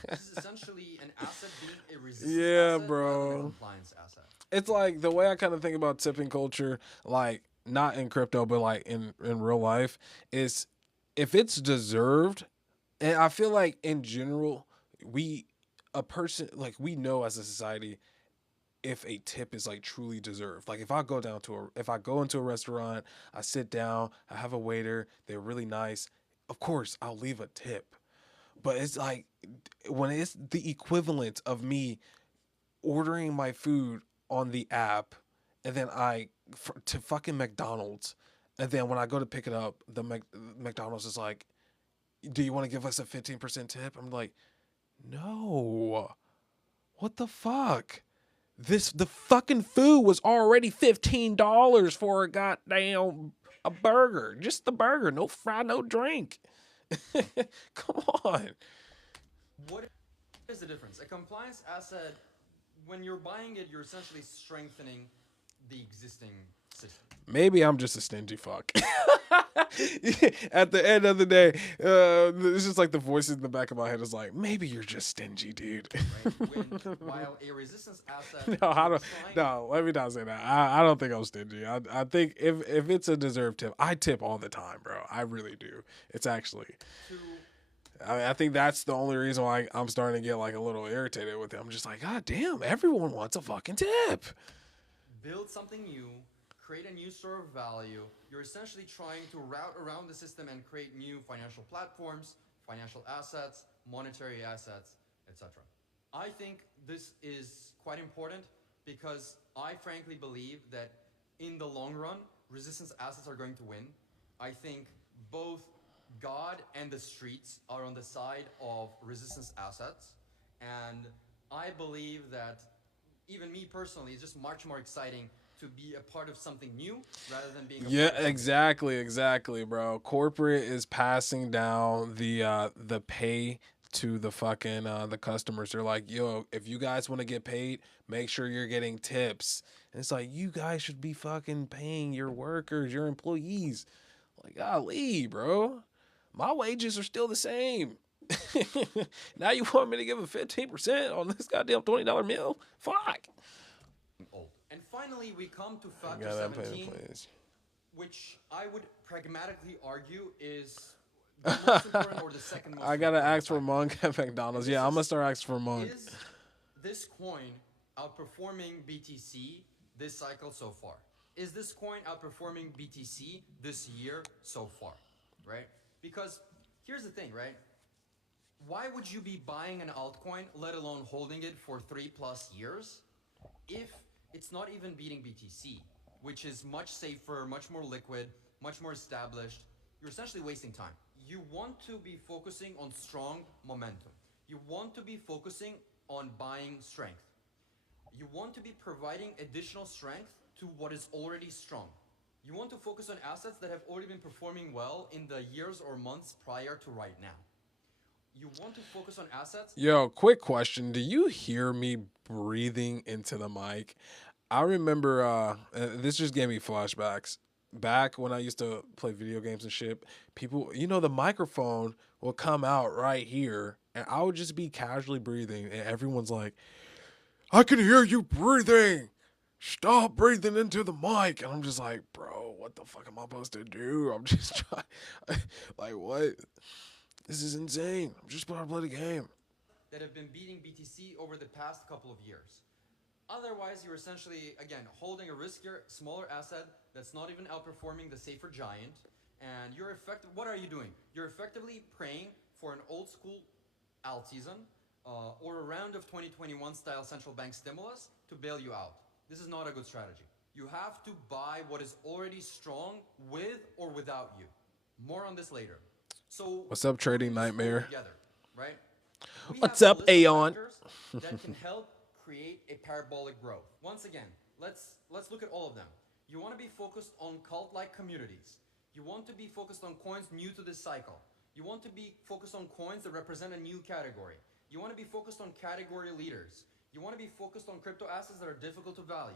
This is essentially an asset being a resistance Yeah, asset rather than a bro. compliance asset. It's like the way I kind of think about tipping culture, like not in crypto, but like in real life, is if it's deserved. And I feel like in general, we a person like we know as a society if a tip is like truly deserved. Like if I go into a restaurant, I sit down, I have a waiter, they're really nice. Of course, I'll leave a tip. But it's like when it's the equivalent of me ordering my food on the app and then to fucking McDonald's and then when I go to pick it up, McDonald's is like, "Do you want to give us a 15% tip?" I'm like, "No. What the fuck? The fucking food was already $15 for a goddamn a burger. Just the burger, no fry, no drink." Come on. What is the difference? A compliance asset, when you're buying it, you're essentially strengthening the existing system. Maybe I'm just a stingy fuck. At the end of the day, it's just like the voices in the back of my head is like, maybe you're just stingy, dude. Right? While a resistance asset, No, I you're don't. trying. No, let me not say that. I don't think I'm stingy. I think if it's a deserved tip, I tip all the time, bro. I really do. It's actually. To I think that's the only reason why I'm starting to get like a little irritated with it. I'm just like, God damn, everyone wants a fucking tip. build something new, create a new store of value. You're essentially trying to route around the system and create new financial platforms, financial assets, monetary assets, etc. I think this is quite important because I frankly believe that in the long run, resistance assets are going to win. I think both God and the streets are on the side of resistance assets. And I believe that even me personally, it's just much more exciting to be a part of something new rather than being a Yeah, part of something. exactly, bro. Corporate is passing down the pay to the fucking the customers. They're like, yo, if you guys want to get paid, make sure you're getting tips. And it's like you guys should be fucking paying your workers, your employees. Like, golly, bro. My wages are still the same. Now you want me to give a 15% on this goddamn $20 meal? Fuck. Old. And finally, we come to factor Got that payment, 17, please. which I would pragmatically argue is the most important or the second most I gotta important ask for factor. Monk at McDonald's. This Yeah, I'm gonna is, start asking for Monk. is this coin outperforming BTC this cycle so far? Is this coin outperforming BTC this year so far? Right? Because here's the thing, right? Why would you be buying an altcoin, let alone holding it for 3+ years, if it's not even beating BTC, which is much safer, much more liquid, much more established? You're essentially wasting time. You want to be focusing on strong momentum. You want to be focusing on buying strength. You want to be providing additional strength to what is already strong. You want to focus on assets that have already been performing well in the years or months prior to right now. You want to focus on assets. Yo, quick question. Do you hear me breathing into the mic? I remember this just gave me flashbacks. Back when I used to play video games and shit, people, the microphone will come out right here and I would just be casually breathing and everyone's like, "I can hear you breathing. Stop breathing into the mic." And I'm just like, "Bro, what the fuck am I supposed to do? I'm just trying." Like, what? This is insane. I'm just trying to play the game. That have been beating BTC over the past couple of years. Otherwise, you're essentially, again, holding a riskier, smaller asset that's not even outperforming the safer giant. And you're effective. What are you doing? You're effectively praying for an old school altseason or a round of 2021 style central bank stimulus to bail you out. This is not a good strategy. You have to buy what is already strong with or without you. More on this later. So, What's up, putting Trading this all Nightmare? together, right? We have What's a up, list of Aeon? factors that can help create a parabolic growth. Once again, let's look at all of them. You want to be focused on cult-like communities. You want to be focused on coins new to this cycle. You want to be focused on coins that represent a new category. You want to be focused on category leaders. You want to be focused on crypto assets that are difficult to value.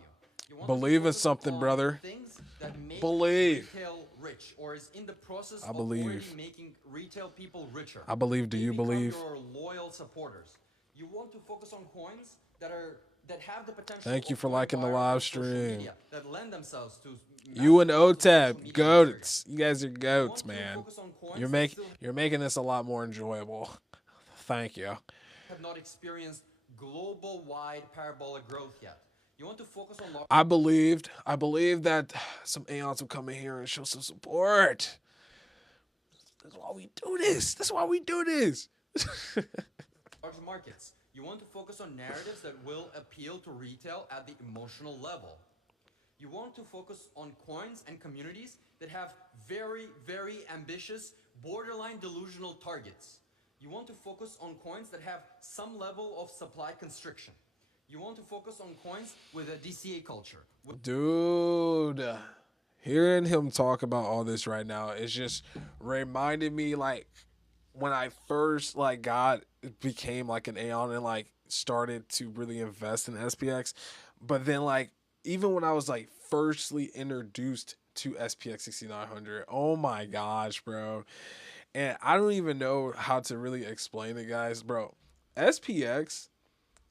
You want to be Believe in focused something, on brother. things that make Believe. retail rich or is in the process I of already believe. making retail people richer. I believe. Do They you become believe? your loyal supporters. You want to focus on coins that have the potential. Thank you of for going liking the viral live on social stream. media, that lend themselves to You massive and amounts of social OTAB, media goats. You guys are You goats, want to man. focus on coins that still You're making this a lot more enjoyable. Thank you. have not experienced global-wide parabolic growth yet. You want to focus on I believed that some Aeons would come in here and show some support. That's why we do this. That's why we do this. large markets. You want to focus on narratives that will appeal to retail at the emotional level. You want to focus on coins and communities that have very, very ambitious, borderline delusional targets. You want to focus on coins that have some level of supply constriction. You want to focus on coins with a DCA culture. Dude, hearing him talk about all this right now is just reminded me like when I first like became like an Aeon and like started to really invest in SPX. But then like even when I was like firstly introduced to SPX 6900, oh my gosh, bro. And I don't even know how to really explain it, guys, bro. SPX,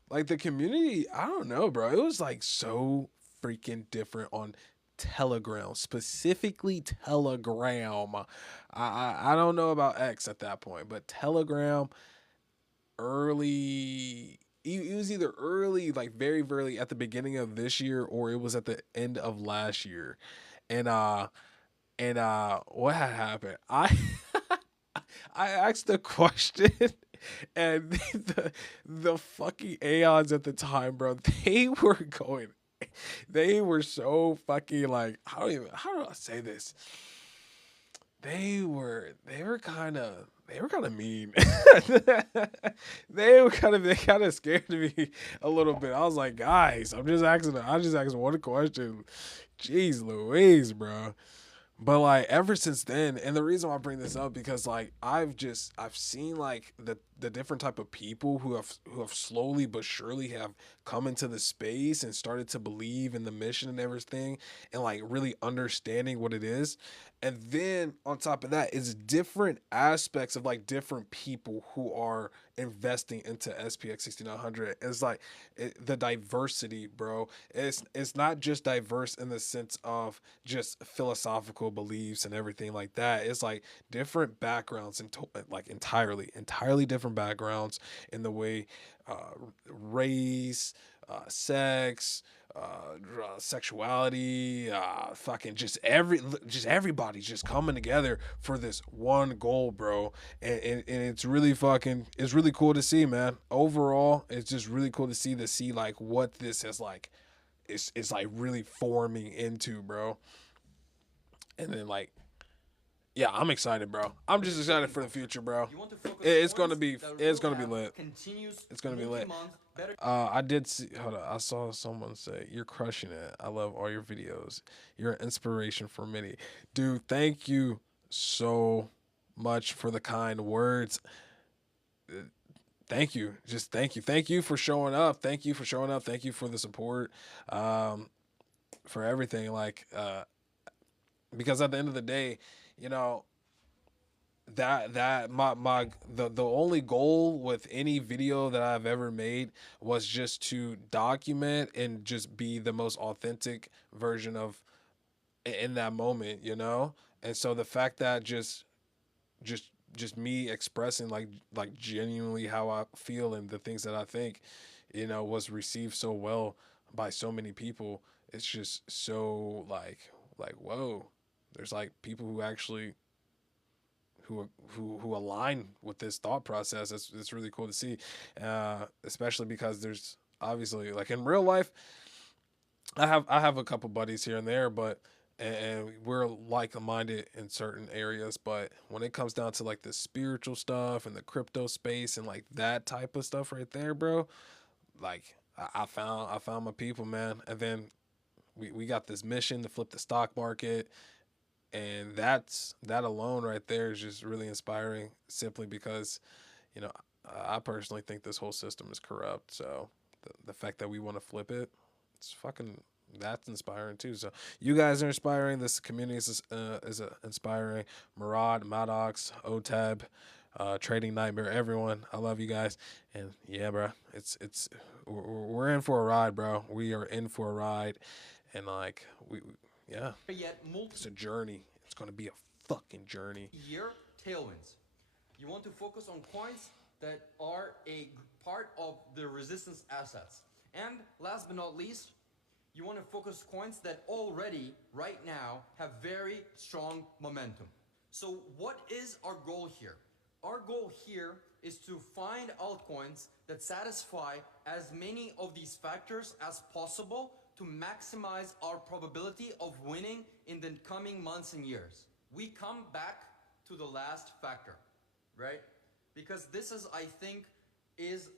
like the community, I don't know, bro. It was like so freaking different on Telegram, specifically Telegram. I don't know about X at that point, but Telegram early. It was either early, like very, very at the beginning of this year, or it was at the end of last year, and what had happened? I asked a question, and the fucking Aeons at the time, bro, they were so fucking like how do I say this? They were kind of mean. They kind of scared me a little bit. I was like, guys, I just asking one question. Jeez Louise, bro. But like ever since then, and the reason why I bring this up because like I've seen like the different type of people who have slowly but surely have come into the space and started to believe in the mission and everything and like really understanding what it is. And then on top of that, it's different aspects of like different people who are investing into SPX 6900. It's like the diversity, bro. It's not just diverse in the sense of just philosophical beliefs and everything like that. It's like different backgrounds and like entirely different backgrounds in the way race, sex, sexuality, fucking just everybody's just coming together for this one goal, bro. And it's really it's really cool to see, man. Overall, it's just really cool to see like what this is like. It's like really forming into, bro. And then like, yeah, I'm excited, bro. I'm just excited for the future, bro. You want to focus It's on gonna coins be that it's will gonna be have lit. continuous It's gonna be lit. multi-month better I did see. Hold on, I saw someone say you're crushing it. I love all your videos. You're an inspiration for many, dude. Thank you so much for the kind words. Thank you, just thank you for showing up. Thank you for showing up. Thank you for the support, for everything. Like, because at the end of the day, you know, that the only goal with any video that I've ever made was just to document and just be the most authentic version of in that moment, you know? And so the fact that just just me expressing like genuinely how I feel and the things that I think, you know, was received so well by so many people. It's just so like whoa. There's like people who actually who align with this thought process. It's really cool to see, especially because there's obviously like in real life, I have a couple buddies here and there, but and we're like minded in certain areas. But when it comes down to like the spiritual stuff and the crypto space and like that type of stuff right there, bro, like I found my people, man. And then we got this mission to flip the stock market, and that alone right there is just really inspiring. Simply because you know I personally think this whole system is corrupt. So the fact that we want to flip it, it's fucking that's inspiring too. So you guys are inspiring. This community is inspiring. Murad, Maddox, Otab, Trading Nightmare, everyone. I love you guys. And yeah, bro, it's we're in for a ride, bro. We are in for a ride, and like yeah, yet it's a journey. It's gonna be a fucking journey. multi-year tailwinds. You want to focus on coins that are a part of the resistance assets. And last but not least, you want to focus coins that already, right now, have very strong momentum. So what is our goal here? Our goal here is to find altcoins that satisfy as many of these factors as possible to maximize our probability of winning in the coming months and years. We come back to the last factor, right? Because this is, I think, is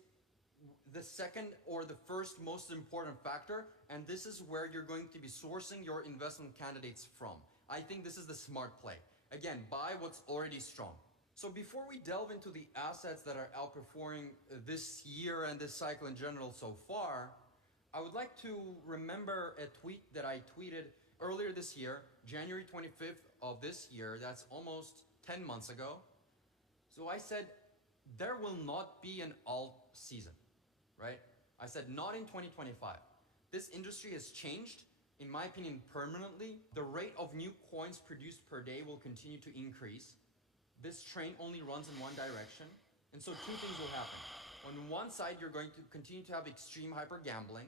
the second or the first most important factor, and this is where you're going to be sourcing your investment candidates from. I think this is the smart play. Again, buy what's already strong. So before we delve into the assets that are outperforming this year and this cycle in general so far, I would like to remember a tweet that I tweeted earlier this year, January 25th of this year. That's almost 10 months ago. So I said, there will not be an alt season, right? I said, not in 2025. This industry has changed, in my opinion, permanently. The rate of new coins produced per day will continue to increase. This train only runs in one direction. And so two things will happen. On one side, you're going to continue to have extreme hyper gambling.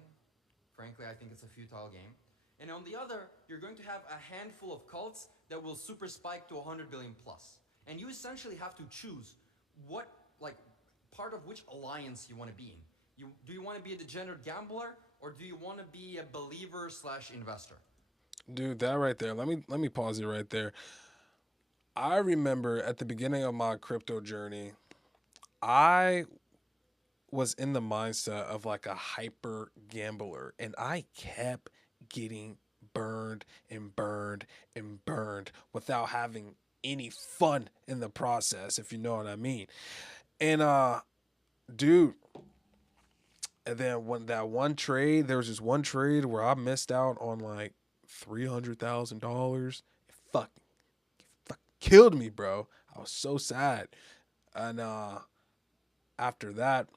Frankly, I think it's a futile game. And on the other, you're going to have a handful of cults that will super spike to 100 billion plus. And you essentially have to choose what, like, part of which alliance you want to be in. Do you want to be a degenerate gambler, or do you want to be a believer slash investor? Dude, that right there. Let me pause you right there. I remember at the beginning of my crypto journey, I was in the mindset of like a hyper gambler, and I kept getting burned and burned and burned without having any fun in the process, if you know what I mean. And dude, and then when that one trade, there was just one trade where I missed out on like $300,000. Fuck, fuck killed me, bro. I was so sad. And after that,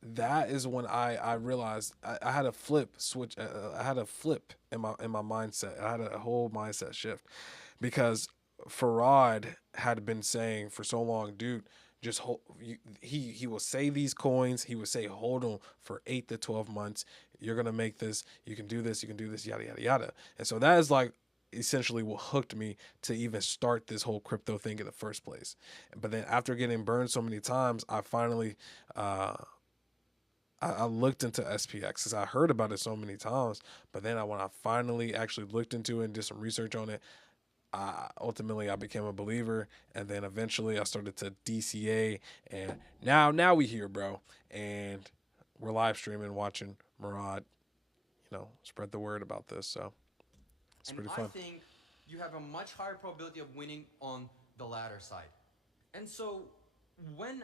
that is when I realized I had a flip switch. I had a flip in my mindset. I had a whole mindset shift because Farad had been saying for so long, dude, just hold. He will say these coins. He would say, hold on for 8 to 12 months. You're gonna make this. You can do this. You can do this. Yada yada yada. And so that is like essentially what hooked me to even start this whole crypto thing in the first place. But then after getting burned so many times, I finally I looked into SPX because I heard about it so many times. But then when I finally actually looked into it and did some research on it, ultimately I became a believer. And then eventually I started to DCA, and now we here, bro. And we're live streaming, watching Murad, spread the word about this. So it's And pretty I fun. think you have a much higher probability of winning on the latter side. And so when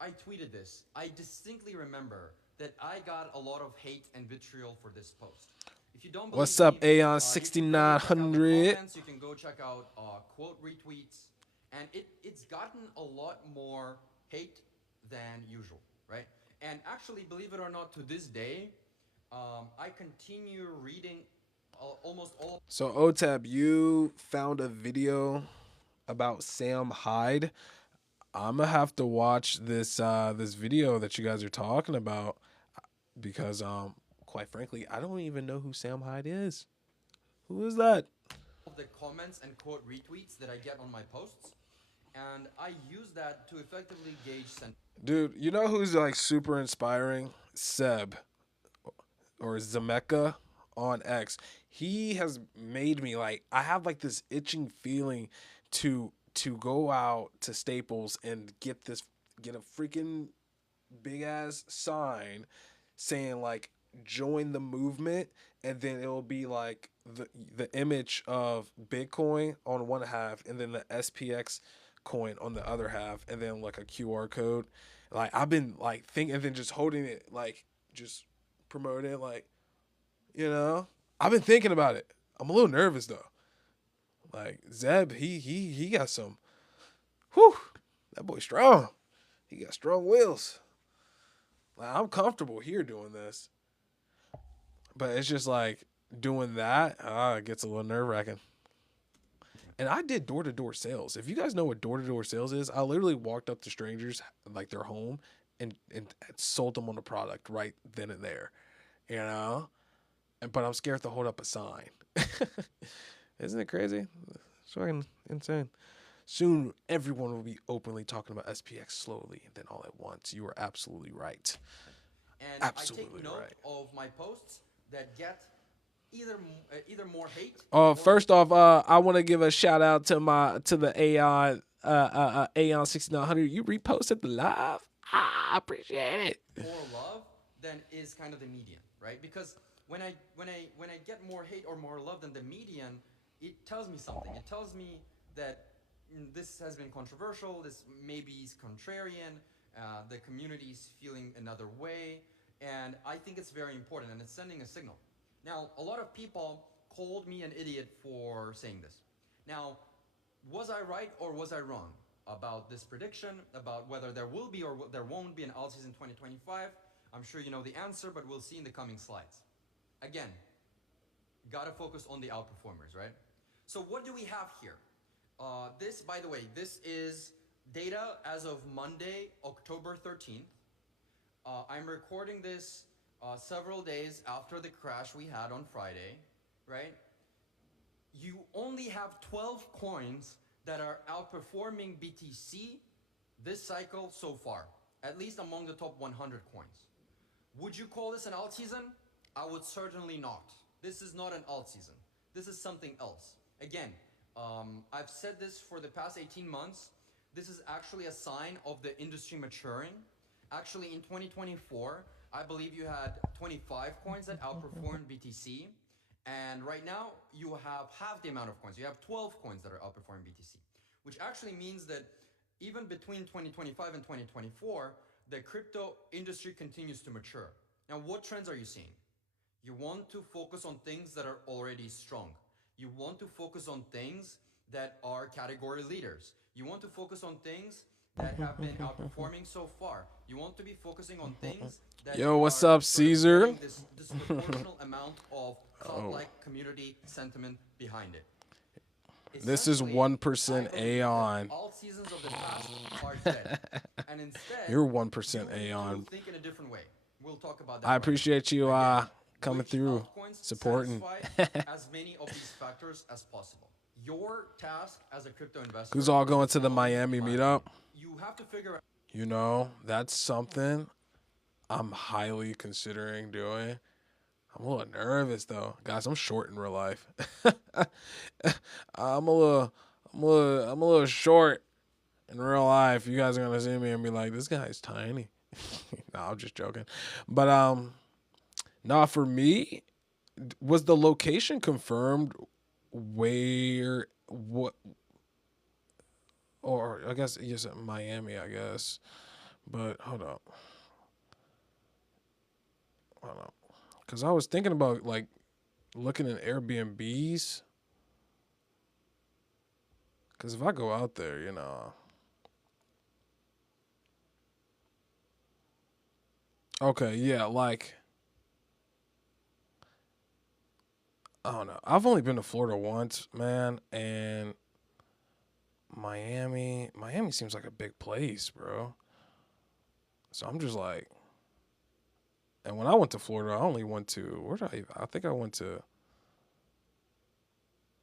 I tweeted this, I distinctly remember that I got a lot of hate and vitriol for this post. If you don't believe What's up, me, Aeon you can go check out the 6900? comments, you can go check out quote retweets, and it's gotten a lot more hate than usual, right? And actually, believe it or not, to this day, I continue reading almost all. So OTAB, you found a video about Sam Hyde. I'm gonna have to watch this video that you guys are talking about because quite frankly, I don't even know who Sam Hyde is. Who is that? Of the comments and quote retweets that I get on my posts, and I use that to effectively gauge sentiment. Dude, you know who's like super inspiring? Seb or Zemeka on X. He has made me like I have like this itching feeling to go out to Staples and get a freaking big ass sign saying like join the movement, and then it'll be like the image of Bitcoin on one half and then the SPX coin on the other half, and then like a QR code. Like I've been like thinking, and then just holding it, like just promoting it, like I've been thinking about it. I'm a little nervous though. Like Zeb, he got some. Whew, that boy strong. He got strong wills. Like, I'm comfortable here doing this, but it's just like doing that. It gets a little nerve wracking. And I did door to door sales. If you guys know what door to door sales is, I literally walked up to strangers like their home and sold them on the product right then and there. You know, but I'm scared to hold up a sign. Isn't it crazy? It's fucking insane. Soon, everyone will be openly talking about SPX slowly and then all at once. You are absolutely right. And Absolutely I take note right. of my posts that get either more hate. First off, I want to give a shout out to the Aeon 6900. You reposted the live. I appreciate it. More love than is kind of the median, right? Because when I get more hate or more love than the median, it tells me something. It tells me that this has been controversial. This maybe is contrarian. The community is feeling another way, and I think it's very important, and it's sending a signal. Now, a lot of people called me an idiot for saying this. Now, was I right or was I wrong about this prediction, about whether there will be or there won't be an alt season 2025? I'm sure you know the answer, but we'll see in the coming slides. Again, gotta focus on the outperformers, right? So what do we have here? This, by the way, this is data as of Monday, October 13th. I'm recording this several days after the crash we had on Friday, right? You only have 12 coins that are outperforming BTC this cycle so far, at least among the top 100 coins. Would you call this an alt season? I would certainly not. This is not an alt season. This is something else. Again, I've said this for the past 18 months. This is actually a sign of the industry maturing. Actually, in 2024, I believe you had 25 coins that outperformed BTC. And right now, you have half the amount of coins. You have 12 coins that are outperforming BTC, which actually means that even between 2025 and 2024, the crypto industry continues to mature. Now, what trends are you seeing? You want to focus on things that are already strong. You want to focus on things that are category leaders. You want to focus on things that have been outperforming so far. You want to be focusing on things that Yo, what's up, Caesar? This disproportional amount of cult-like community sentiment behind it. This is 1% I believe that Aeon. all seasons of the past are dead, and instead You're you 1% need Aeon. to think in a different way. We'll talk about that. I later. appreciate you Again, coming which through, altcoins supporting. satisfy as many of these factors as possible. Your task as a crypto investor. Who's all is going to the follow Miami my meetup? You have to figure out. You know, that's something I'm highly considering doing. I'm a little nervous though, guys. I'm short in real life. I'm a little short in real life. You guys are gonna see me and be like, this guy's tiny. No, I'm just joking. But nah, for me, was the location confirmed? Where what? Or I guess yes, Miami. I guess. But hold up. Hold up. Because I was thinking about like looking at Airbnbs. Because if I go out there, you know. Okay, yeah, like. I don't know. I've only been to Florida once, man. And Miami seems like a big place, bro. So I'm just like. And when I went to Florida, I only went to where did I think I went to.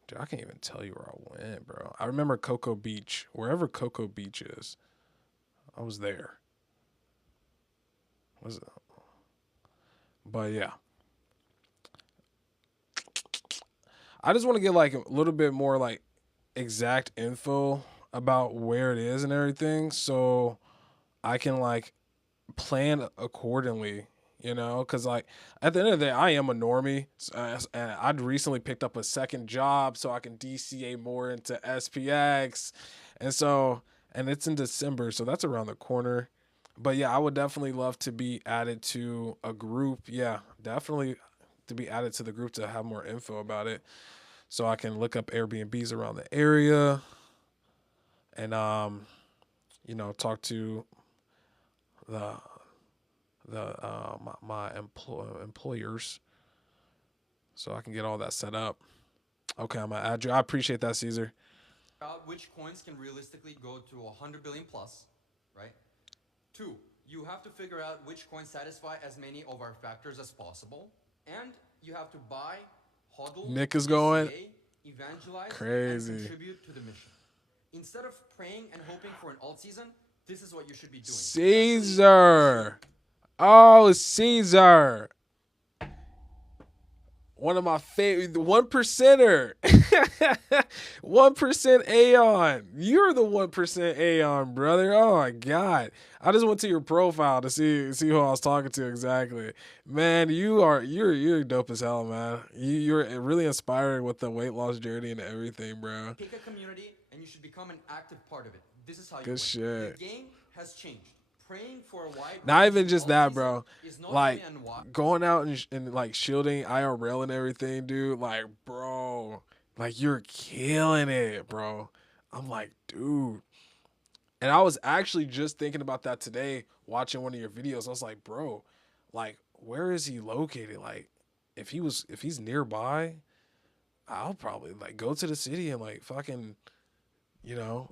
Dude, I can't even tell you where I went, bro. I remember Cocoa Beach, wherever Cocoa Beach is. I was there. Was it? But yeah, I just want to get like a little bit more like exact info about where it is and everything, so I can like plan accordingly. You know, because like at the end of the day, I am a normie, and I'd recently picked up a second job so I can DCA more into SPX, and so and it's in December, so that's around the corner. But yeah, I would definitely love to be added to a group. Yeah, definitely to be added to the group to have more info about it, so I can look up Airbnbs around the area and talk to the employers so I can get all that set up. Okay, I'm gonna add you. I appreciate that, Caesar. Out which coins can realistically go to 100 billion plus, right? Two, you have to figure out which coins satisfy as many of our factors as possible, and you have to buy, hodl, Nick is going evangelize, crazy. and contribute to the mission. Instead of praying and hoping for an alt season, this is what you should be doing. Caesar. Oh, Caesar. One of my favorite, 1%er. 1% Aeon. You're the 1% Aeon, brother. Oh my God. I just went to your profile to see who I was talking to exactly. Man, you're dope as hell, man. You're really inspiring with the weight loss journey and everything, bro. Pick a community and you should become an active part of it. This is how you Good win. shit. The game has changed. Praying for a wide Not even just that, bro. Like only going out and like shielding IRL and everything, dude. Like, bro, like you're killing it, bro. I'm like, dude. And I was actually just thinking about that today, watching one of your videos. I was like, bro, like, where is he located? Like, if he's nearby, I'll probably like go to the city and like fucking,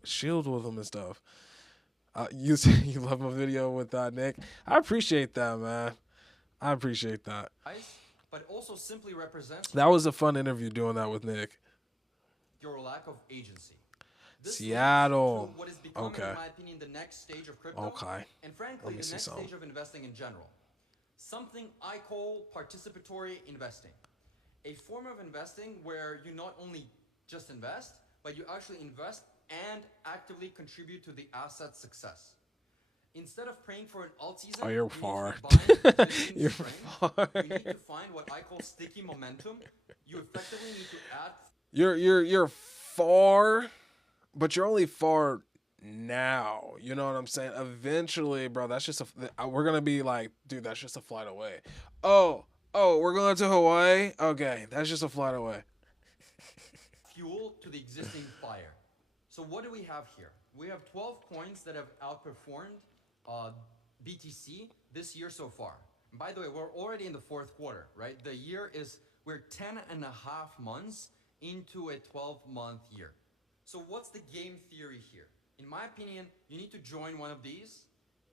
shield with him and stuff. You you love my video with Nick. I appreciate that, man. I appreciate that. but also simply represents That was a fun interview doing that with Nick. your lack of agency. This Seattle. What is becoming, Okay. in my opinion, the next stage of crypto. Okay. And frankly, the next stage of investing in general. Something I call participatory investing. A form of investing where you not only just invest, but you actually invest and actively contribute to the asset's success. Instead of praying for an alt season, Oh, you're far. You're far. You need to find what I call sticky momentum. You effectively need to add. You're far, but you're only far now. You know what I'm saying? Eventually, bro, that's just we're gonna be like, dude, that's just a flight away. Oh, we're going to Hawaii. Okay, that's just a flight away. Fuel to the existing fire. So what do we have here? We have 12 coins that have outperformed BTC this year so far. And by the way, we're already in the fourth quarter, right? We're 10 and a half months into a 12-month year. So what's the game theory here? In my opinion, you need to join one of these,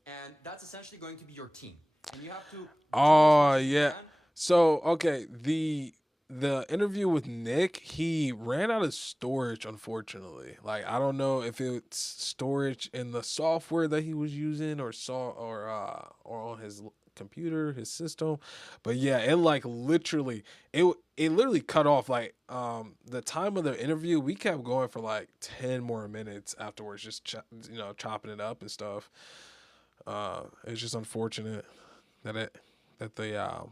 and that's essentially going to be your team. And you have to. Oh yeah. So okay, the interview with Nick, he ran out of storage, unfortunately. Like I don't know if it's storage in the software that he was using or on his computer, his system. But yeah, it like literally it literally cut off like the time of the interview. We kept going for like 10 more minutes afterwards, just chopping it up and stuff. It's just unfortunate that the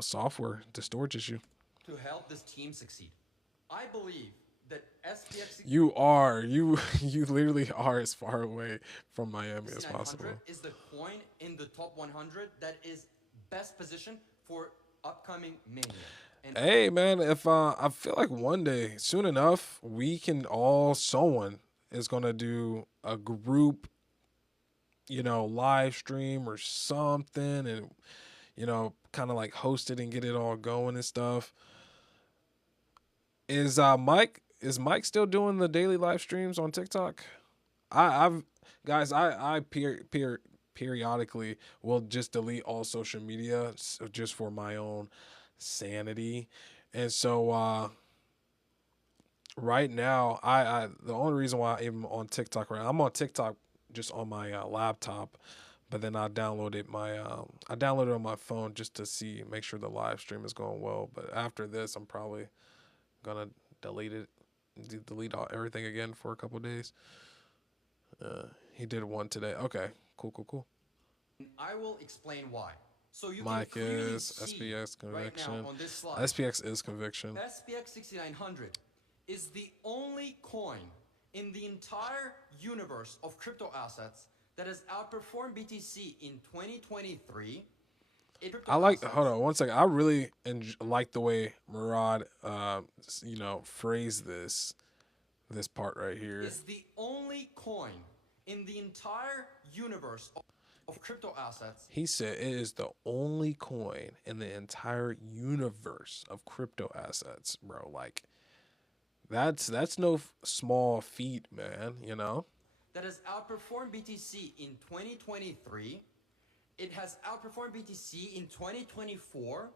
software, the storage issue. To help this team succeed, I believe that SPX. You literally are as far away from Miami as possible. Is the coin in the top 100 that is best positioned for upcoming mania. And hey man, if I feel like one day, soon enough, someone is gonna do a group, live stream or something, and kind of like host it and get it all going and stuff. Is Mike still doing the daily live streams on TikTok? I periodically will just delete all social media just for my own sanity. And so right now, I the only reason why I'm on TikTok right now, I'm on TikTok just on my laptop, but then I downloaded it on my phone just to see make sure the live stream is going well. But after this, I'm probably gonna delete it, delete everything again for a couple days. He did one today. Okay, cool, cool, cool. I will explain why. So you can Mike clearly is see SPX right now conviction. on this slide, SPX is conviction. SPX 6900 is the only coin in the entire universe of crypto assets that has outperformed BTC in 2023. I like. Hold on one second. I really like the way Murad, phrased this part right here. Is the only coin in the entire universe of crypto assets. He said it is the only coin in the entire universe of crypto assets, bro. Like, that's no small feat, man. You know. That has outperformed BTC in 2023. It has outperformed BTC in 2024.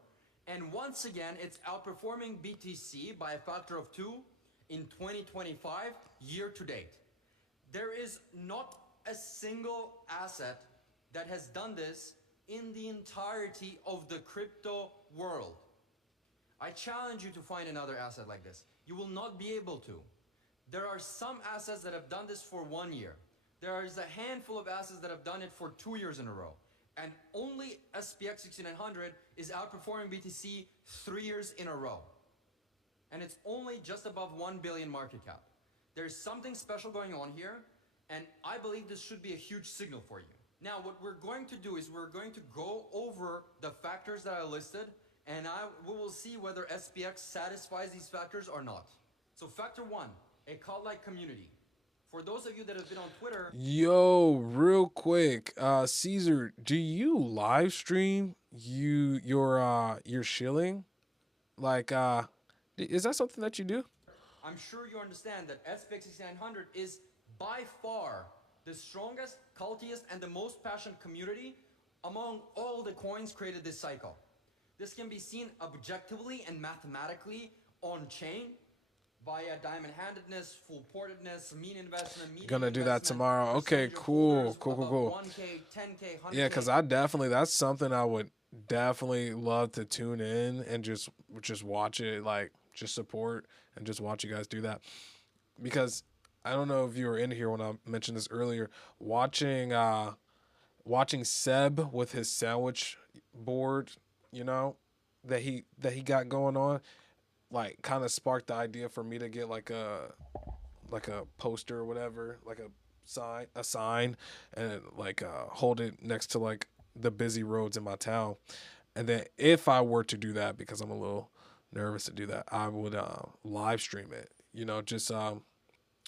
And once again, it's outperforming BTC by a factor of 2 in 2025 year to date. There is not a single asset that has done this in the entirety of the crypto world. I challenge you to find another asset like this. You will not be able to. There are some assets that have done this for 1 year. There is a handful of assets that have done it for 2 years in a row. And only SPX 6900 is outperforming BTC 3 years in a row. And it's only just above 1 billion market cap. There's something special going on here, and I believe this should be a huge signal for you. Now, what we're going to do is we're going to go over the factors that I listed, and we will see whether SPX satisfies these factors or not. So factor 1, a cult-like community. For those of you that have been on Twitter... Yo, real quick, Caesar, do you live stream your shilling? Like, is that something that you do? I'm sure you understand that SPX 6900 is by far the strongest, cultiest, and the most passionate community among all the coins created this cycle. This can be seen objectively and mathematically on-chain via diamond-handedness, full-portedness, mean investment, median Gonna do that investment, tomorrow. Okay, cool. above 1K, 10K, 100K. Yeah, because that's something I would definitely love to tune in and just watch it, like just support and just watch you guys do that. Because I don't know if you were in here when I mentioned this earlier, watching Seb with his sandwich board, that he got going on, like kind of sparked the idea for me to get like a poster or whatever, like a sign and like hold it next to like the busy roads in my town. And then if I were to do that, because I'm a little nervous to do that, I would live stream it.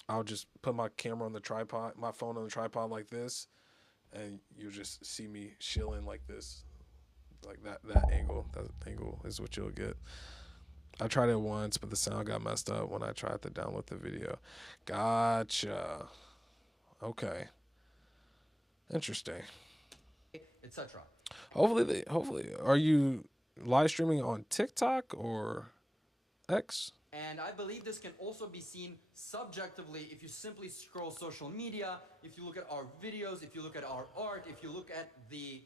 I'll just put my camera on the tripod, my phone on the tripod like this, and you'll just see me shilling like this, like that angle. That angle is what you'll get. I tried it once, but the sound got messed up when I tried to download the video. Gotcha. Okay. Interesting. Etc. Hopefully, are you live streaming on TikTok or X? And I believe this can also be seen subjectively if you simply scroll social media, if you look at our videos, if you look at our art, if you look at the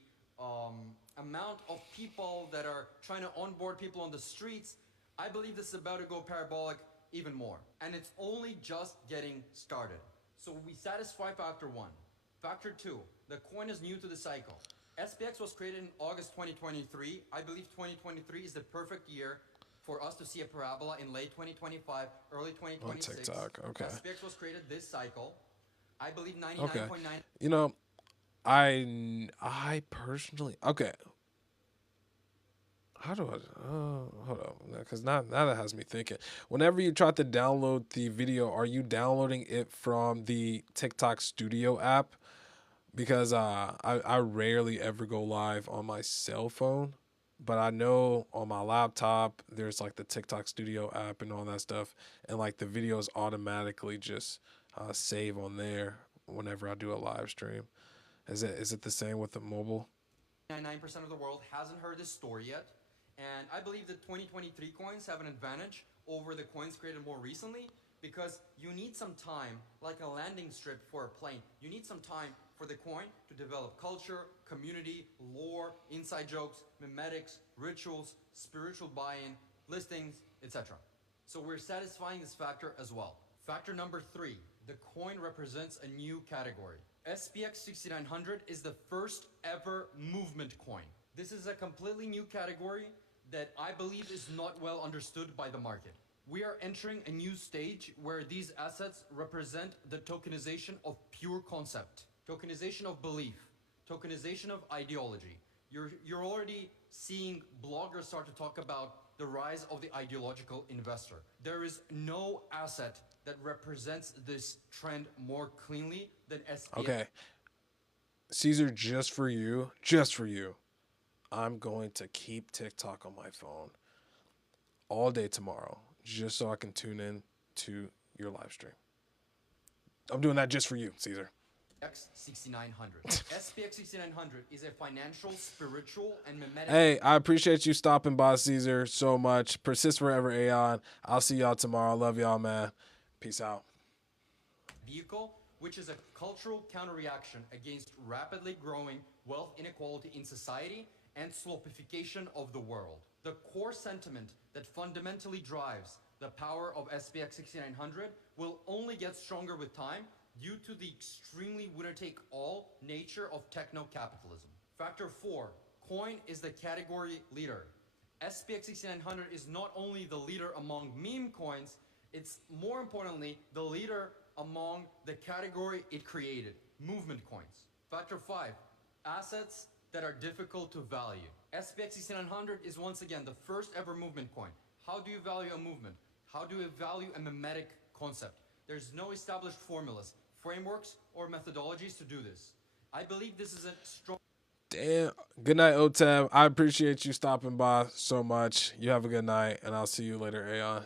amount of people that are trying to onboard people on the streets. I believe this is about to go parabolic even more. And it's only just getting started. So we satisfy factor 1. Factor 2, the coin is new to the cycle. SPX was created in August 2023. I believe 2023 is the perfect year for us to see a parabola in late 2025, early 2026. On TikTok, okay. SPX was created this cycle. I believe 99.9. Okay. I personally, okay. How do I, hold on, because now that has me thinking. Whenever you try to download the video, are you downloading it from the TikTok Studio app? Because I rarely ever go live on my cell phone, but I know on my laptop there's like the TikTok Studio app and all that stuff, and like the videos automatically just save on there whenever I do a live stream. Is it the same with the mobile? 99% of the world hasn't heard this story yet. And I believe that 2023 coins have an advantage over the coins created more recently because you need some time, like a landing strip for a plane. You need some time for the coin to develop culture, community, lore, inside jokes, memetics, rituals, spiritual buy-in, listings, etc. So we're satisfying this factor as well. Factor number 3, the coin represents a new category. SPX 6900 is the first ever movement coin. This is a completely new category that I believe is not well understood by the market. We are entering a new stage where these assets represent the tokenization of pure concept, tokenization of belief, tokenization of ideology. You're already seeing bloggers start to talk about the rise of the ideological investor. There is no asset that represents this trend more cleanly than SPX. Okay, Caesar, just for you, I'm going to keep TikTok on my phone all day tomorrow, just so I can tune in to your live stream. I'm doing that just for you, Caesar. SPX 6900. SPX 6900 is a financial, spiritual, and mimetic. Hey, I appreciate you stopping by, Caesar, so much. Persist forever, Aeon. I'll see y'all tomorrow. Love y'all, man. Peace out. Vehicle, which is a cultural counterreaction against rapidly growing wealth inequality in society and slopification of the world. The core sentiment that fundamentally drives the power of SPX 6900 will only get stronger with time due to the extremely winner-take-all nature of techno-capitalism. Factor 4, coin is the category leader. SPX 6900 is not only the leader among meme coins, it's more importantly the leader among the category it created, movement coins. Factor 5, assets that are difficult to value. SPX 6900 is once again the first ever movement coin. How do you value a movement? How do you value a mimetic concept? There's no established formulas, frameworks, or methodologies to do this. I believe this is a strong... Damn. Good night, OTEB. I appreciate you stopping by so much. You have a good night, and I'll see you later, Aeon.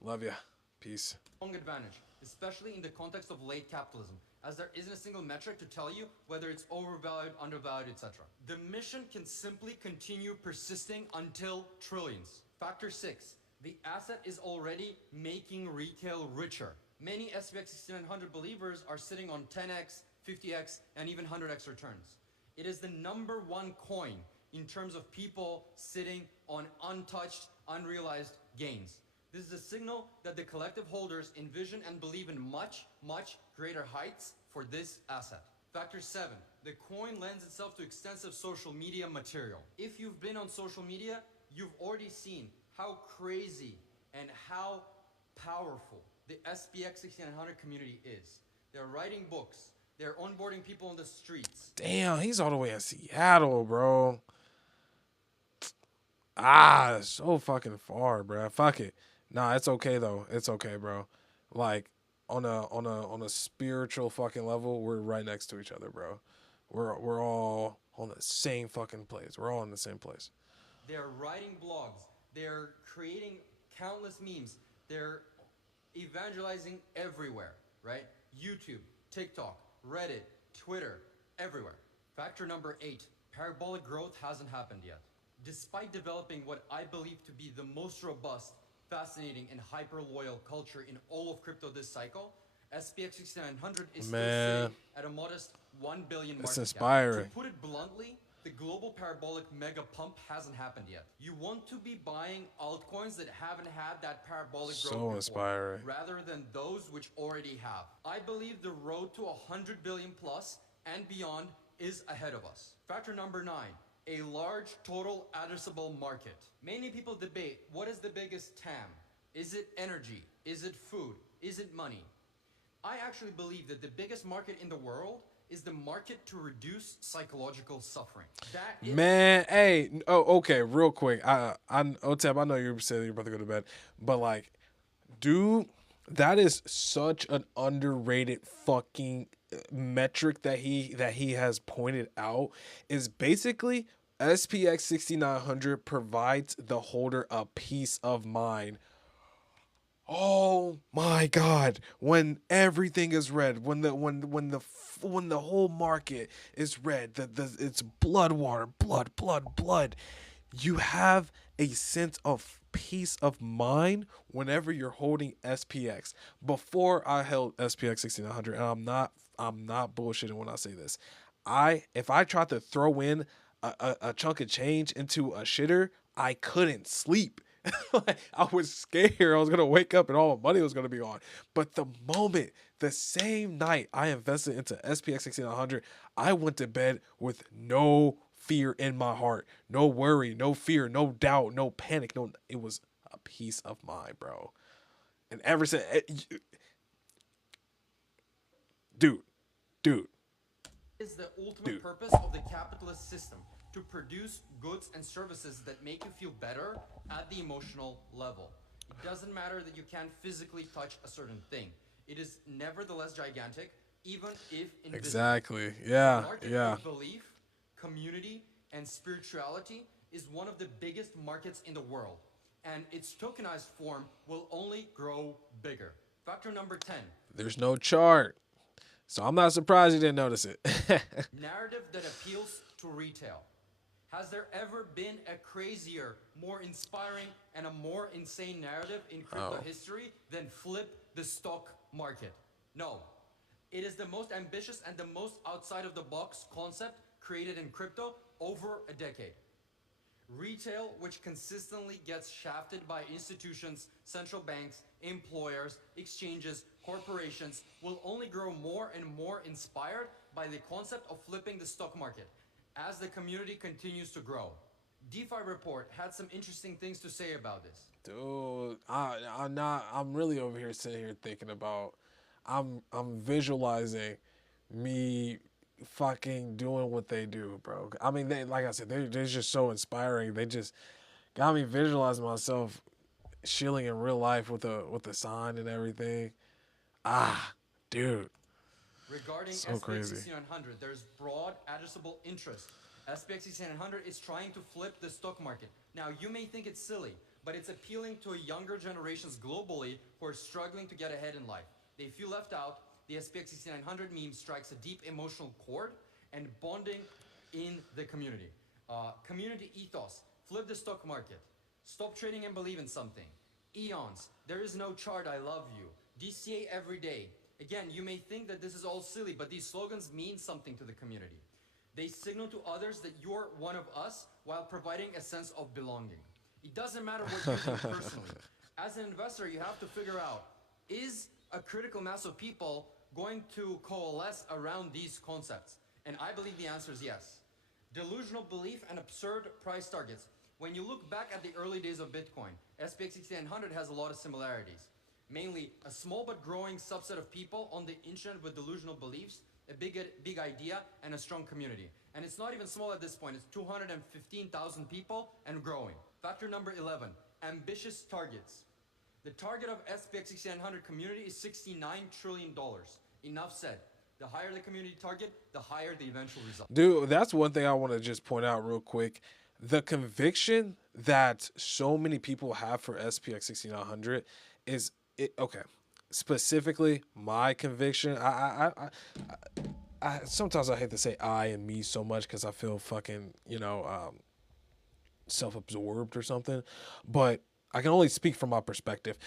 Love ya. Peace. Strong advantage, especially in the context of late capitalism, as there isn't a single metric to tell you whether it's overvalued, undervalued, etc. The mission can simply continue persisting until trillions. Factor 6, the asset is already making retail richer. Many SPX 6900 believers are sitting on 10x, 50x, and even 100x returns. It is the number one coin in terms of people sitting on untouched, unrealized gains. This is a signal that the collective holders envision and believe in much, much greater heights for this asset. Factor 7, the coin lends itself to extensive social media material. If you've been on social media, you've already seen how crazy and how powerful the SPX 6900 community is. They're writing books. They're onboarding people on the streets. Damn, he's all the way in Seattle, bro. So fucking far, bro. Fuck it. Nah, it's okay though. It's okay, bro. Like on a spiritual fucking level, we're right next to each other, bro. We're all on the same fucking place. We're all in the same place. They're writing blogs. They're creating countless memes. They're evangelizing everywhere, right? YouTube, TikTok, Reddit, Twitter, everywhere. Factor number 8, parabolic growth hasn't happened yet. Despite developing what I believe to be the most robust, fascinating, and hyper-loyal culture in all of crypto this cycle, SPX 6900 is still sitting at a modest 1 billion market It's inspiring. cap. To put it bluntly, the global parabolic mega pump hasn't happened yet. You want to be buying altcoins that haven't had that parabolic growth before, inspiring. rather than those which already have. I believe the road to 100 billion plus and beyond is ahead of us. Factor number 9, a large total addressable market. Many people debate, what is the biggest TAM? Is it energy? Is it food? Is it money? I actually believe that the biggest market in the world is the market to reduce psychological suffering. Man, hey, okay, real quick. Otep, I know you said you're about to go to bed, but like, dude, that is such an underrated fucking metric that he has pointed out. Is basically SPX 6900 provides the holder a peace of mind. Oh my God! When everything is red, when the whole market is red, the it's blood water, blood. You have a sense of peace of mind whenever you're holding SPX. Before I held SPX 6900, and I'm not bullshitting when I say this. If I tried to throw in a chunk of change into a shitter, I couldn't sleep. Like, I was scared I was gonna wake up and all my money was gonna be gone. But the same night I invested into SPX 6900, I went to bed with no fear in my heart, no worry, no fear, no doubt, no panic, no. It was a peace of mind, bro. And ever since, dude, dude, Is the ultimate dude. purpose of the capitalist system to produce goods and services that make you feel better at the emotional level. It doesn't matter that you can't physically touch a certain thing. It is nevertheless gigantic, even if invisible. Exactly. The Yeah, market yeah. of belief, community, and spirituality is one of the biggest markets in the world, and its tokenized form will only grow bigger. Factor number 10. There's no chart, so I'm not surprised you didn't notice it. Narrative that appeals to retail. Has there ever been a crazier, more inspiring, and a more insane narrative in crypto Oh, history than flip the stock market? No. It is the most ambitious and the most outside of the box concept created in crypto over a decade. Retail, which consistently gets shafted by institutions, central banks, employers, exchanges, corporations, will only grow more and more inspired by the concept of flipping the stock market as the community continues to grow. DeFi Report had some interesting things to say about this. dude, I'm not. I'm really over here sitting here thinking about. I'm visualizing me fucking doing what they do, bro. I mean, they like I said, they're just so inspiring. They just got me visualizing myself chilling in real life with a sign and everything. Ah, dude, Regarding so SPX crazy. 6900, there's broad addressable interest. SPX 6900 is trying to flip the stock market. Now, you may think it's silly, but it's appealing to younger generations globally who are struggling to get ahead in life. They feel left out. The SPX 6900 meme strikes a deep emotional chord and bonding in the community. Community ethos, flip the stock market. Stop trading and believe in something. Eons, there is no chart, I love you. DCA every day. Again, you may think that this is all silly, but these slogans mean something to the community. They signal to others that you're one of us while providing a sense of belonging. It doesn't matter what you think personally. As an investor, you have to figure out, is a critical mass of people going to coalesce around these concepts? And I believe the answer is yes. Delusional belief and absurd price targets. When you look back at the early days of Bitcoin, SPX 6900 has a lot of similarities. Mainly, a small but growing subset of people on the internet with delusional beliefs, a big idea, and a strong community. And it's not even small at this point, it's 215,000 people and growing. Factor number 11, ambitious targets. The target of SPX 6900 community is $69 trillion. Enough said. The higher the community target, the higher the eventual result. Dude, that's one thing I want to just point out real quick. The conviction that so many people have for SPX 6900 is it okay. Specifically, my conviction. I sometimes I hate to say I and me so much because I feel fucking self-absorbed or something, but I can only speak from my perspective.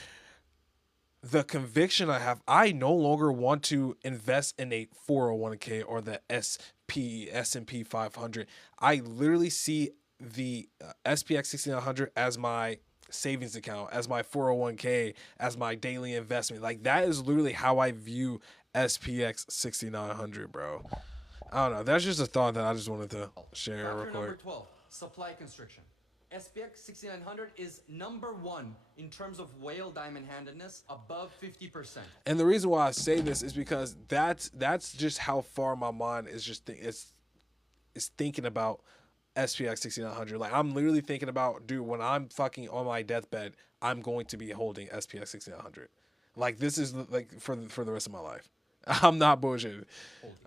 The conviction I have, I no longer want to invest in a 401k or the S&P 500. I literally see the SPX 6900 as my savings account, as my 401k, as my daily investment. Like that is literally how I view SPX 6900, bro. I don't know. That's just a thought that I just wanted to share real Factor number quick. 12, supply constriction. SPX 6900 is number one in terms of whale diamond handedness, above 50%. And the reason why I say this is because that's just how far my mind is is thinking about SPX 6900. Like I'm literally thinking about, dude, when I'm fucking on my deathbed, I'm going to be holding SPX 6900. Like this is like for the rest of my life. I'm not bullshitting. Holdings.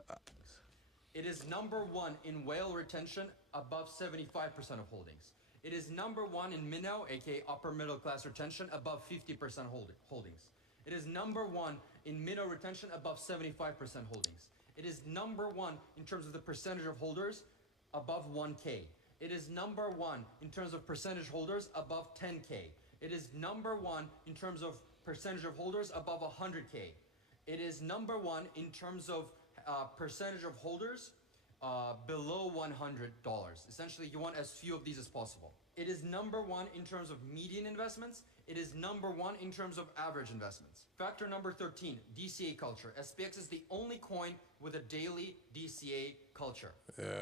It is number one in whale retention, above 75% of holdings. It is number one in minnow, aka upper middle class retention, above 50% holdings. It is number one in minnow retention, above 75% holdings. It is number one in terms of the percentage of holders, above 1K. It is number one in terms of percentage holders, above 10K. It is number one in terms of percentage of holders, above 100K. It is number one in terms of percentage of holders below $100. Essentially, you want as few of these as possible. It is number one in terms of median investments. It is number one in terms of average investments. Factor number 13, DCA culture. SPX is the only coin with a daily DCA culture,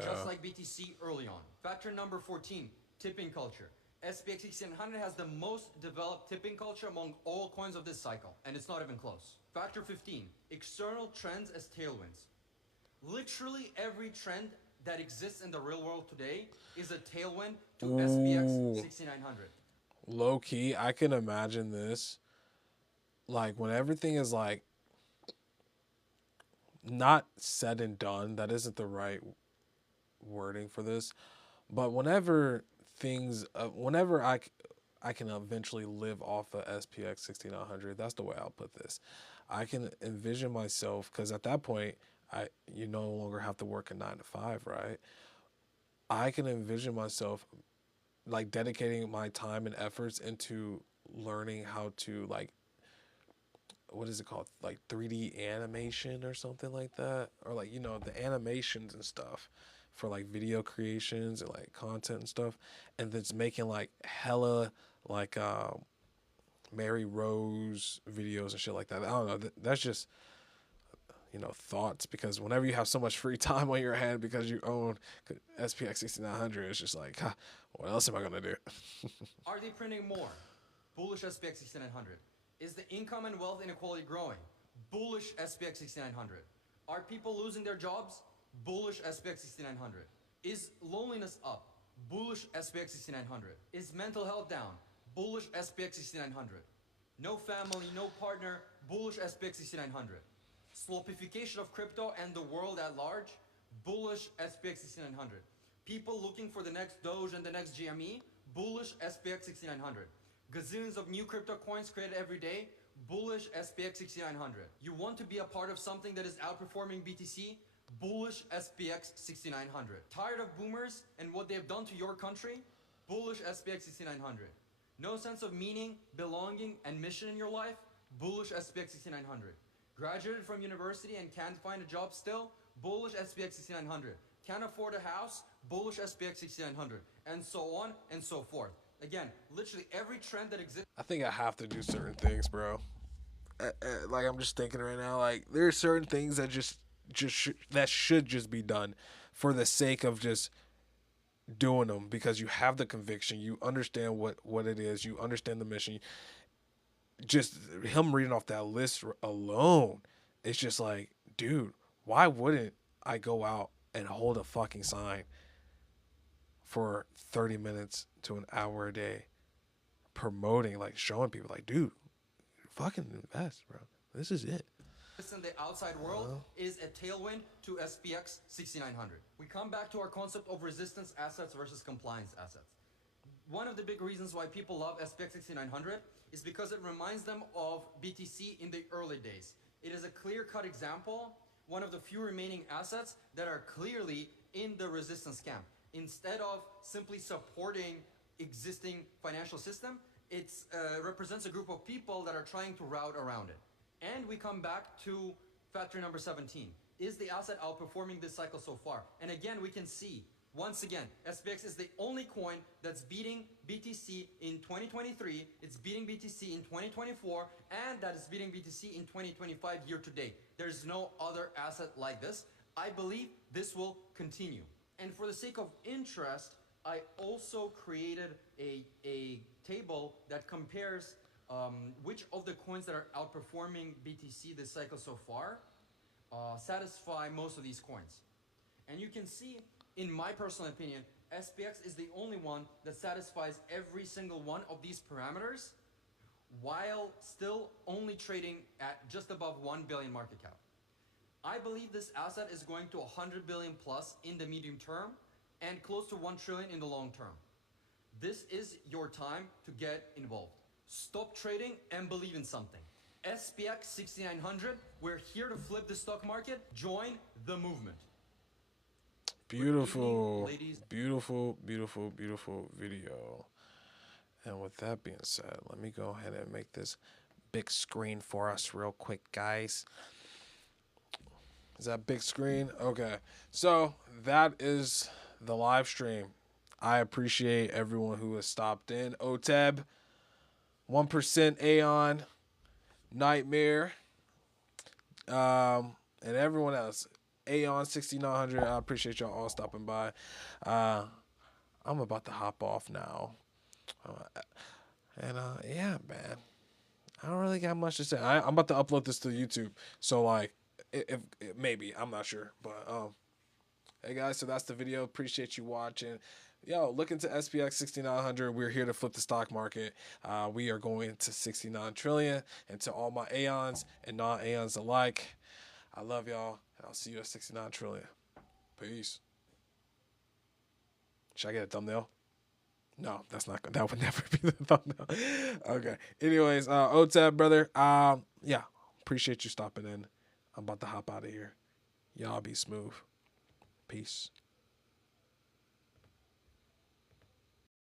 just like BTC early on. Factor number 14, tipping culture. SPX 1600 has the most developed tipping culture among all coins of this cycle, and it's not even close. Factor 15, external trends as tailwinds. Literally every trend that exists in the real world today is a tailwind to SPX 6900. Low key, I can imagine this. Like when everything is like not said and done, that isn't the right wording for this. But whenever things, whenever I can eventually live off of SPX 6900, that's the way I'll put this. I can envision myself, because at that point, you no longer have to work a 9 to 5, right? I can envision myself like dedicating my time and efforts into learning how to like, what is it called, like 3D animation or something like that, or like, you know, the animations and stuff for like video creations and like content and stuff, and it's making like hella like Mary Rose videos and shit like that. I don't know, that's just, you know, thoughts, because whenever you have so much free time on your hand because you own SPX 6900, it's just like, huh, what else am I gonna do? Are they printing more? Bullish SPX 6900. Is the income and wealth inequality growing? Bullish SPX 6900. Are people losing their jobs? Bullish SPX 6900. Is loneliness up? Bullish SPX 6900. Is mental health down? Bullish SPX 6900. No family, no partner, bullish SPX 6900. Slopification of crypto and the world at large, bullish SPX 6900. People looking for the next Doge and the next GME, bullish SPX 6900. Gazillions of new crypto coins created every day, bullish SPX 6900. You want to be a part of something that is outperforming BTC, bullish SPX 6900. Tired of boomers and what they've done to your country, bullish SPX 6900. No sense of meaning, belonging, and mission in your life, bullish SPX 6900. Graduated from university and can't find a job still, bullish SPX 6900. Can't afford a house, bullish SPX 6900. And so on and so forth. Again, literally every trend that exists. I think I have to do certain things, bro. Like I'm just thinking right now, like there are certain things that that should just be done for the sake of just doing them, because you have the conviction, you understand what it is, you understand the mission. Just him reading off that list alone, it's just like, dude, why wouldn't I go out and hold a fucking sign for 30 minutes to an hour a day, promoting, like showing people, like, dude, fucking invest, bro. This is it. In the outside world is a tailwind to SPX 6900. We come back to our concept of resistance assets versus compliance assets. One of the big reasons why people love SPX 6900 is because it reminds them of BTC in the early days. It is a clear-cut example, one of the few remaining assets that are clearly in the resistance camp. Instead of simply supporting existing financial system, it represents a group of people that are trying to route around it. And we come back to factor number 17. Is the asset outperforming this cycle so far? And again, we can see, once again, SPX is the only coin that's beating BTC in 2023, it's beating BTC in 2024, and that is beating BTC in 2025 year to date. There's no other asset like this. I believe this will continue. And for the sake of interest, I also created a table that compares which of the coins that are outperforming BTC this cycle so far satisfy most of these coins. And you can see, in my personal opinion, SPX is the only one that satisfies every single one of these parameters while still only trading at just above 1 billion market cap. I believe this asset is going to 100 billion plus in the medium term and close to 1 trillion in the long term. This is your time to get involved. Stop trading and believe in something. SPX 6900, we're here to flip the stock market. Join the movement. Beautiful, ladies. beautiful, beautiful, beautiful video. And with that being said, let me go ahead and make this big screen for us real quick, guys. Is that big screen? Okay. So that is the live stream. I appreciate everyone who has stopped in. OTEB, 1% Aeon, Nightmare, and everyone else. Aeon 6900. I appreciate y'all all stopping by. I'm about to hop off now. Yeah, man. I don't really got much to say. I'm about to upload this to YouTube. So like, if maybe I'm not sure, but hey guys, so that's the video. Appreciate you watching. Yo, look into SPX 6900. We're here to flip the stock market. We are going to 69 trillion. And to all my Aeons and non-Aeons alike, I love y'all, and I'll see you at 69 trillion. Peace. Should I get a thumbnail? No, that's not good. That would never be the thumbnail. Okay. Anyways, OTEB, brother. Yeah, appreciate you stopping in. I'm about to hop out of here. Y'all be smooth. Peace.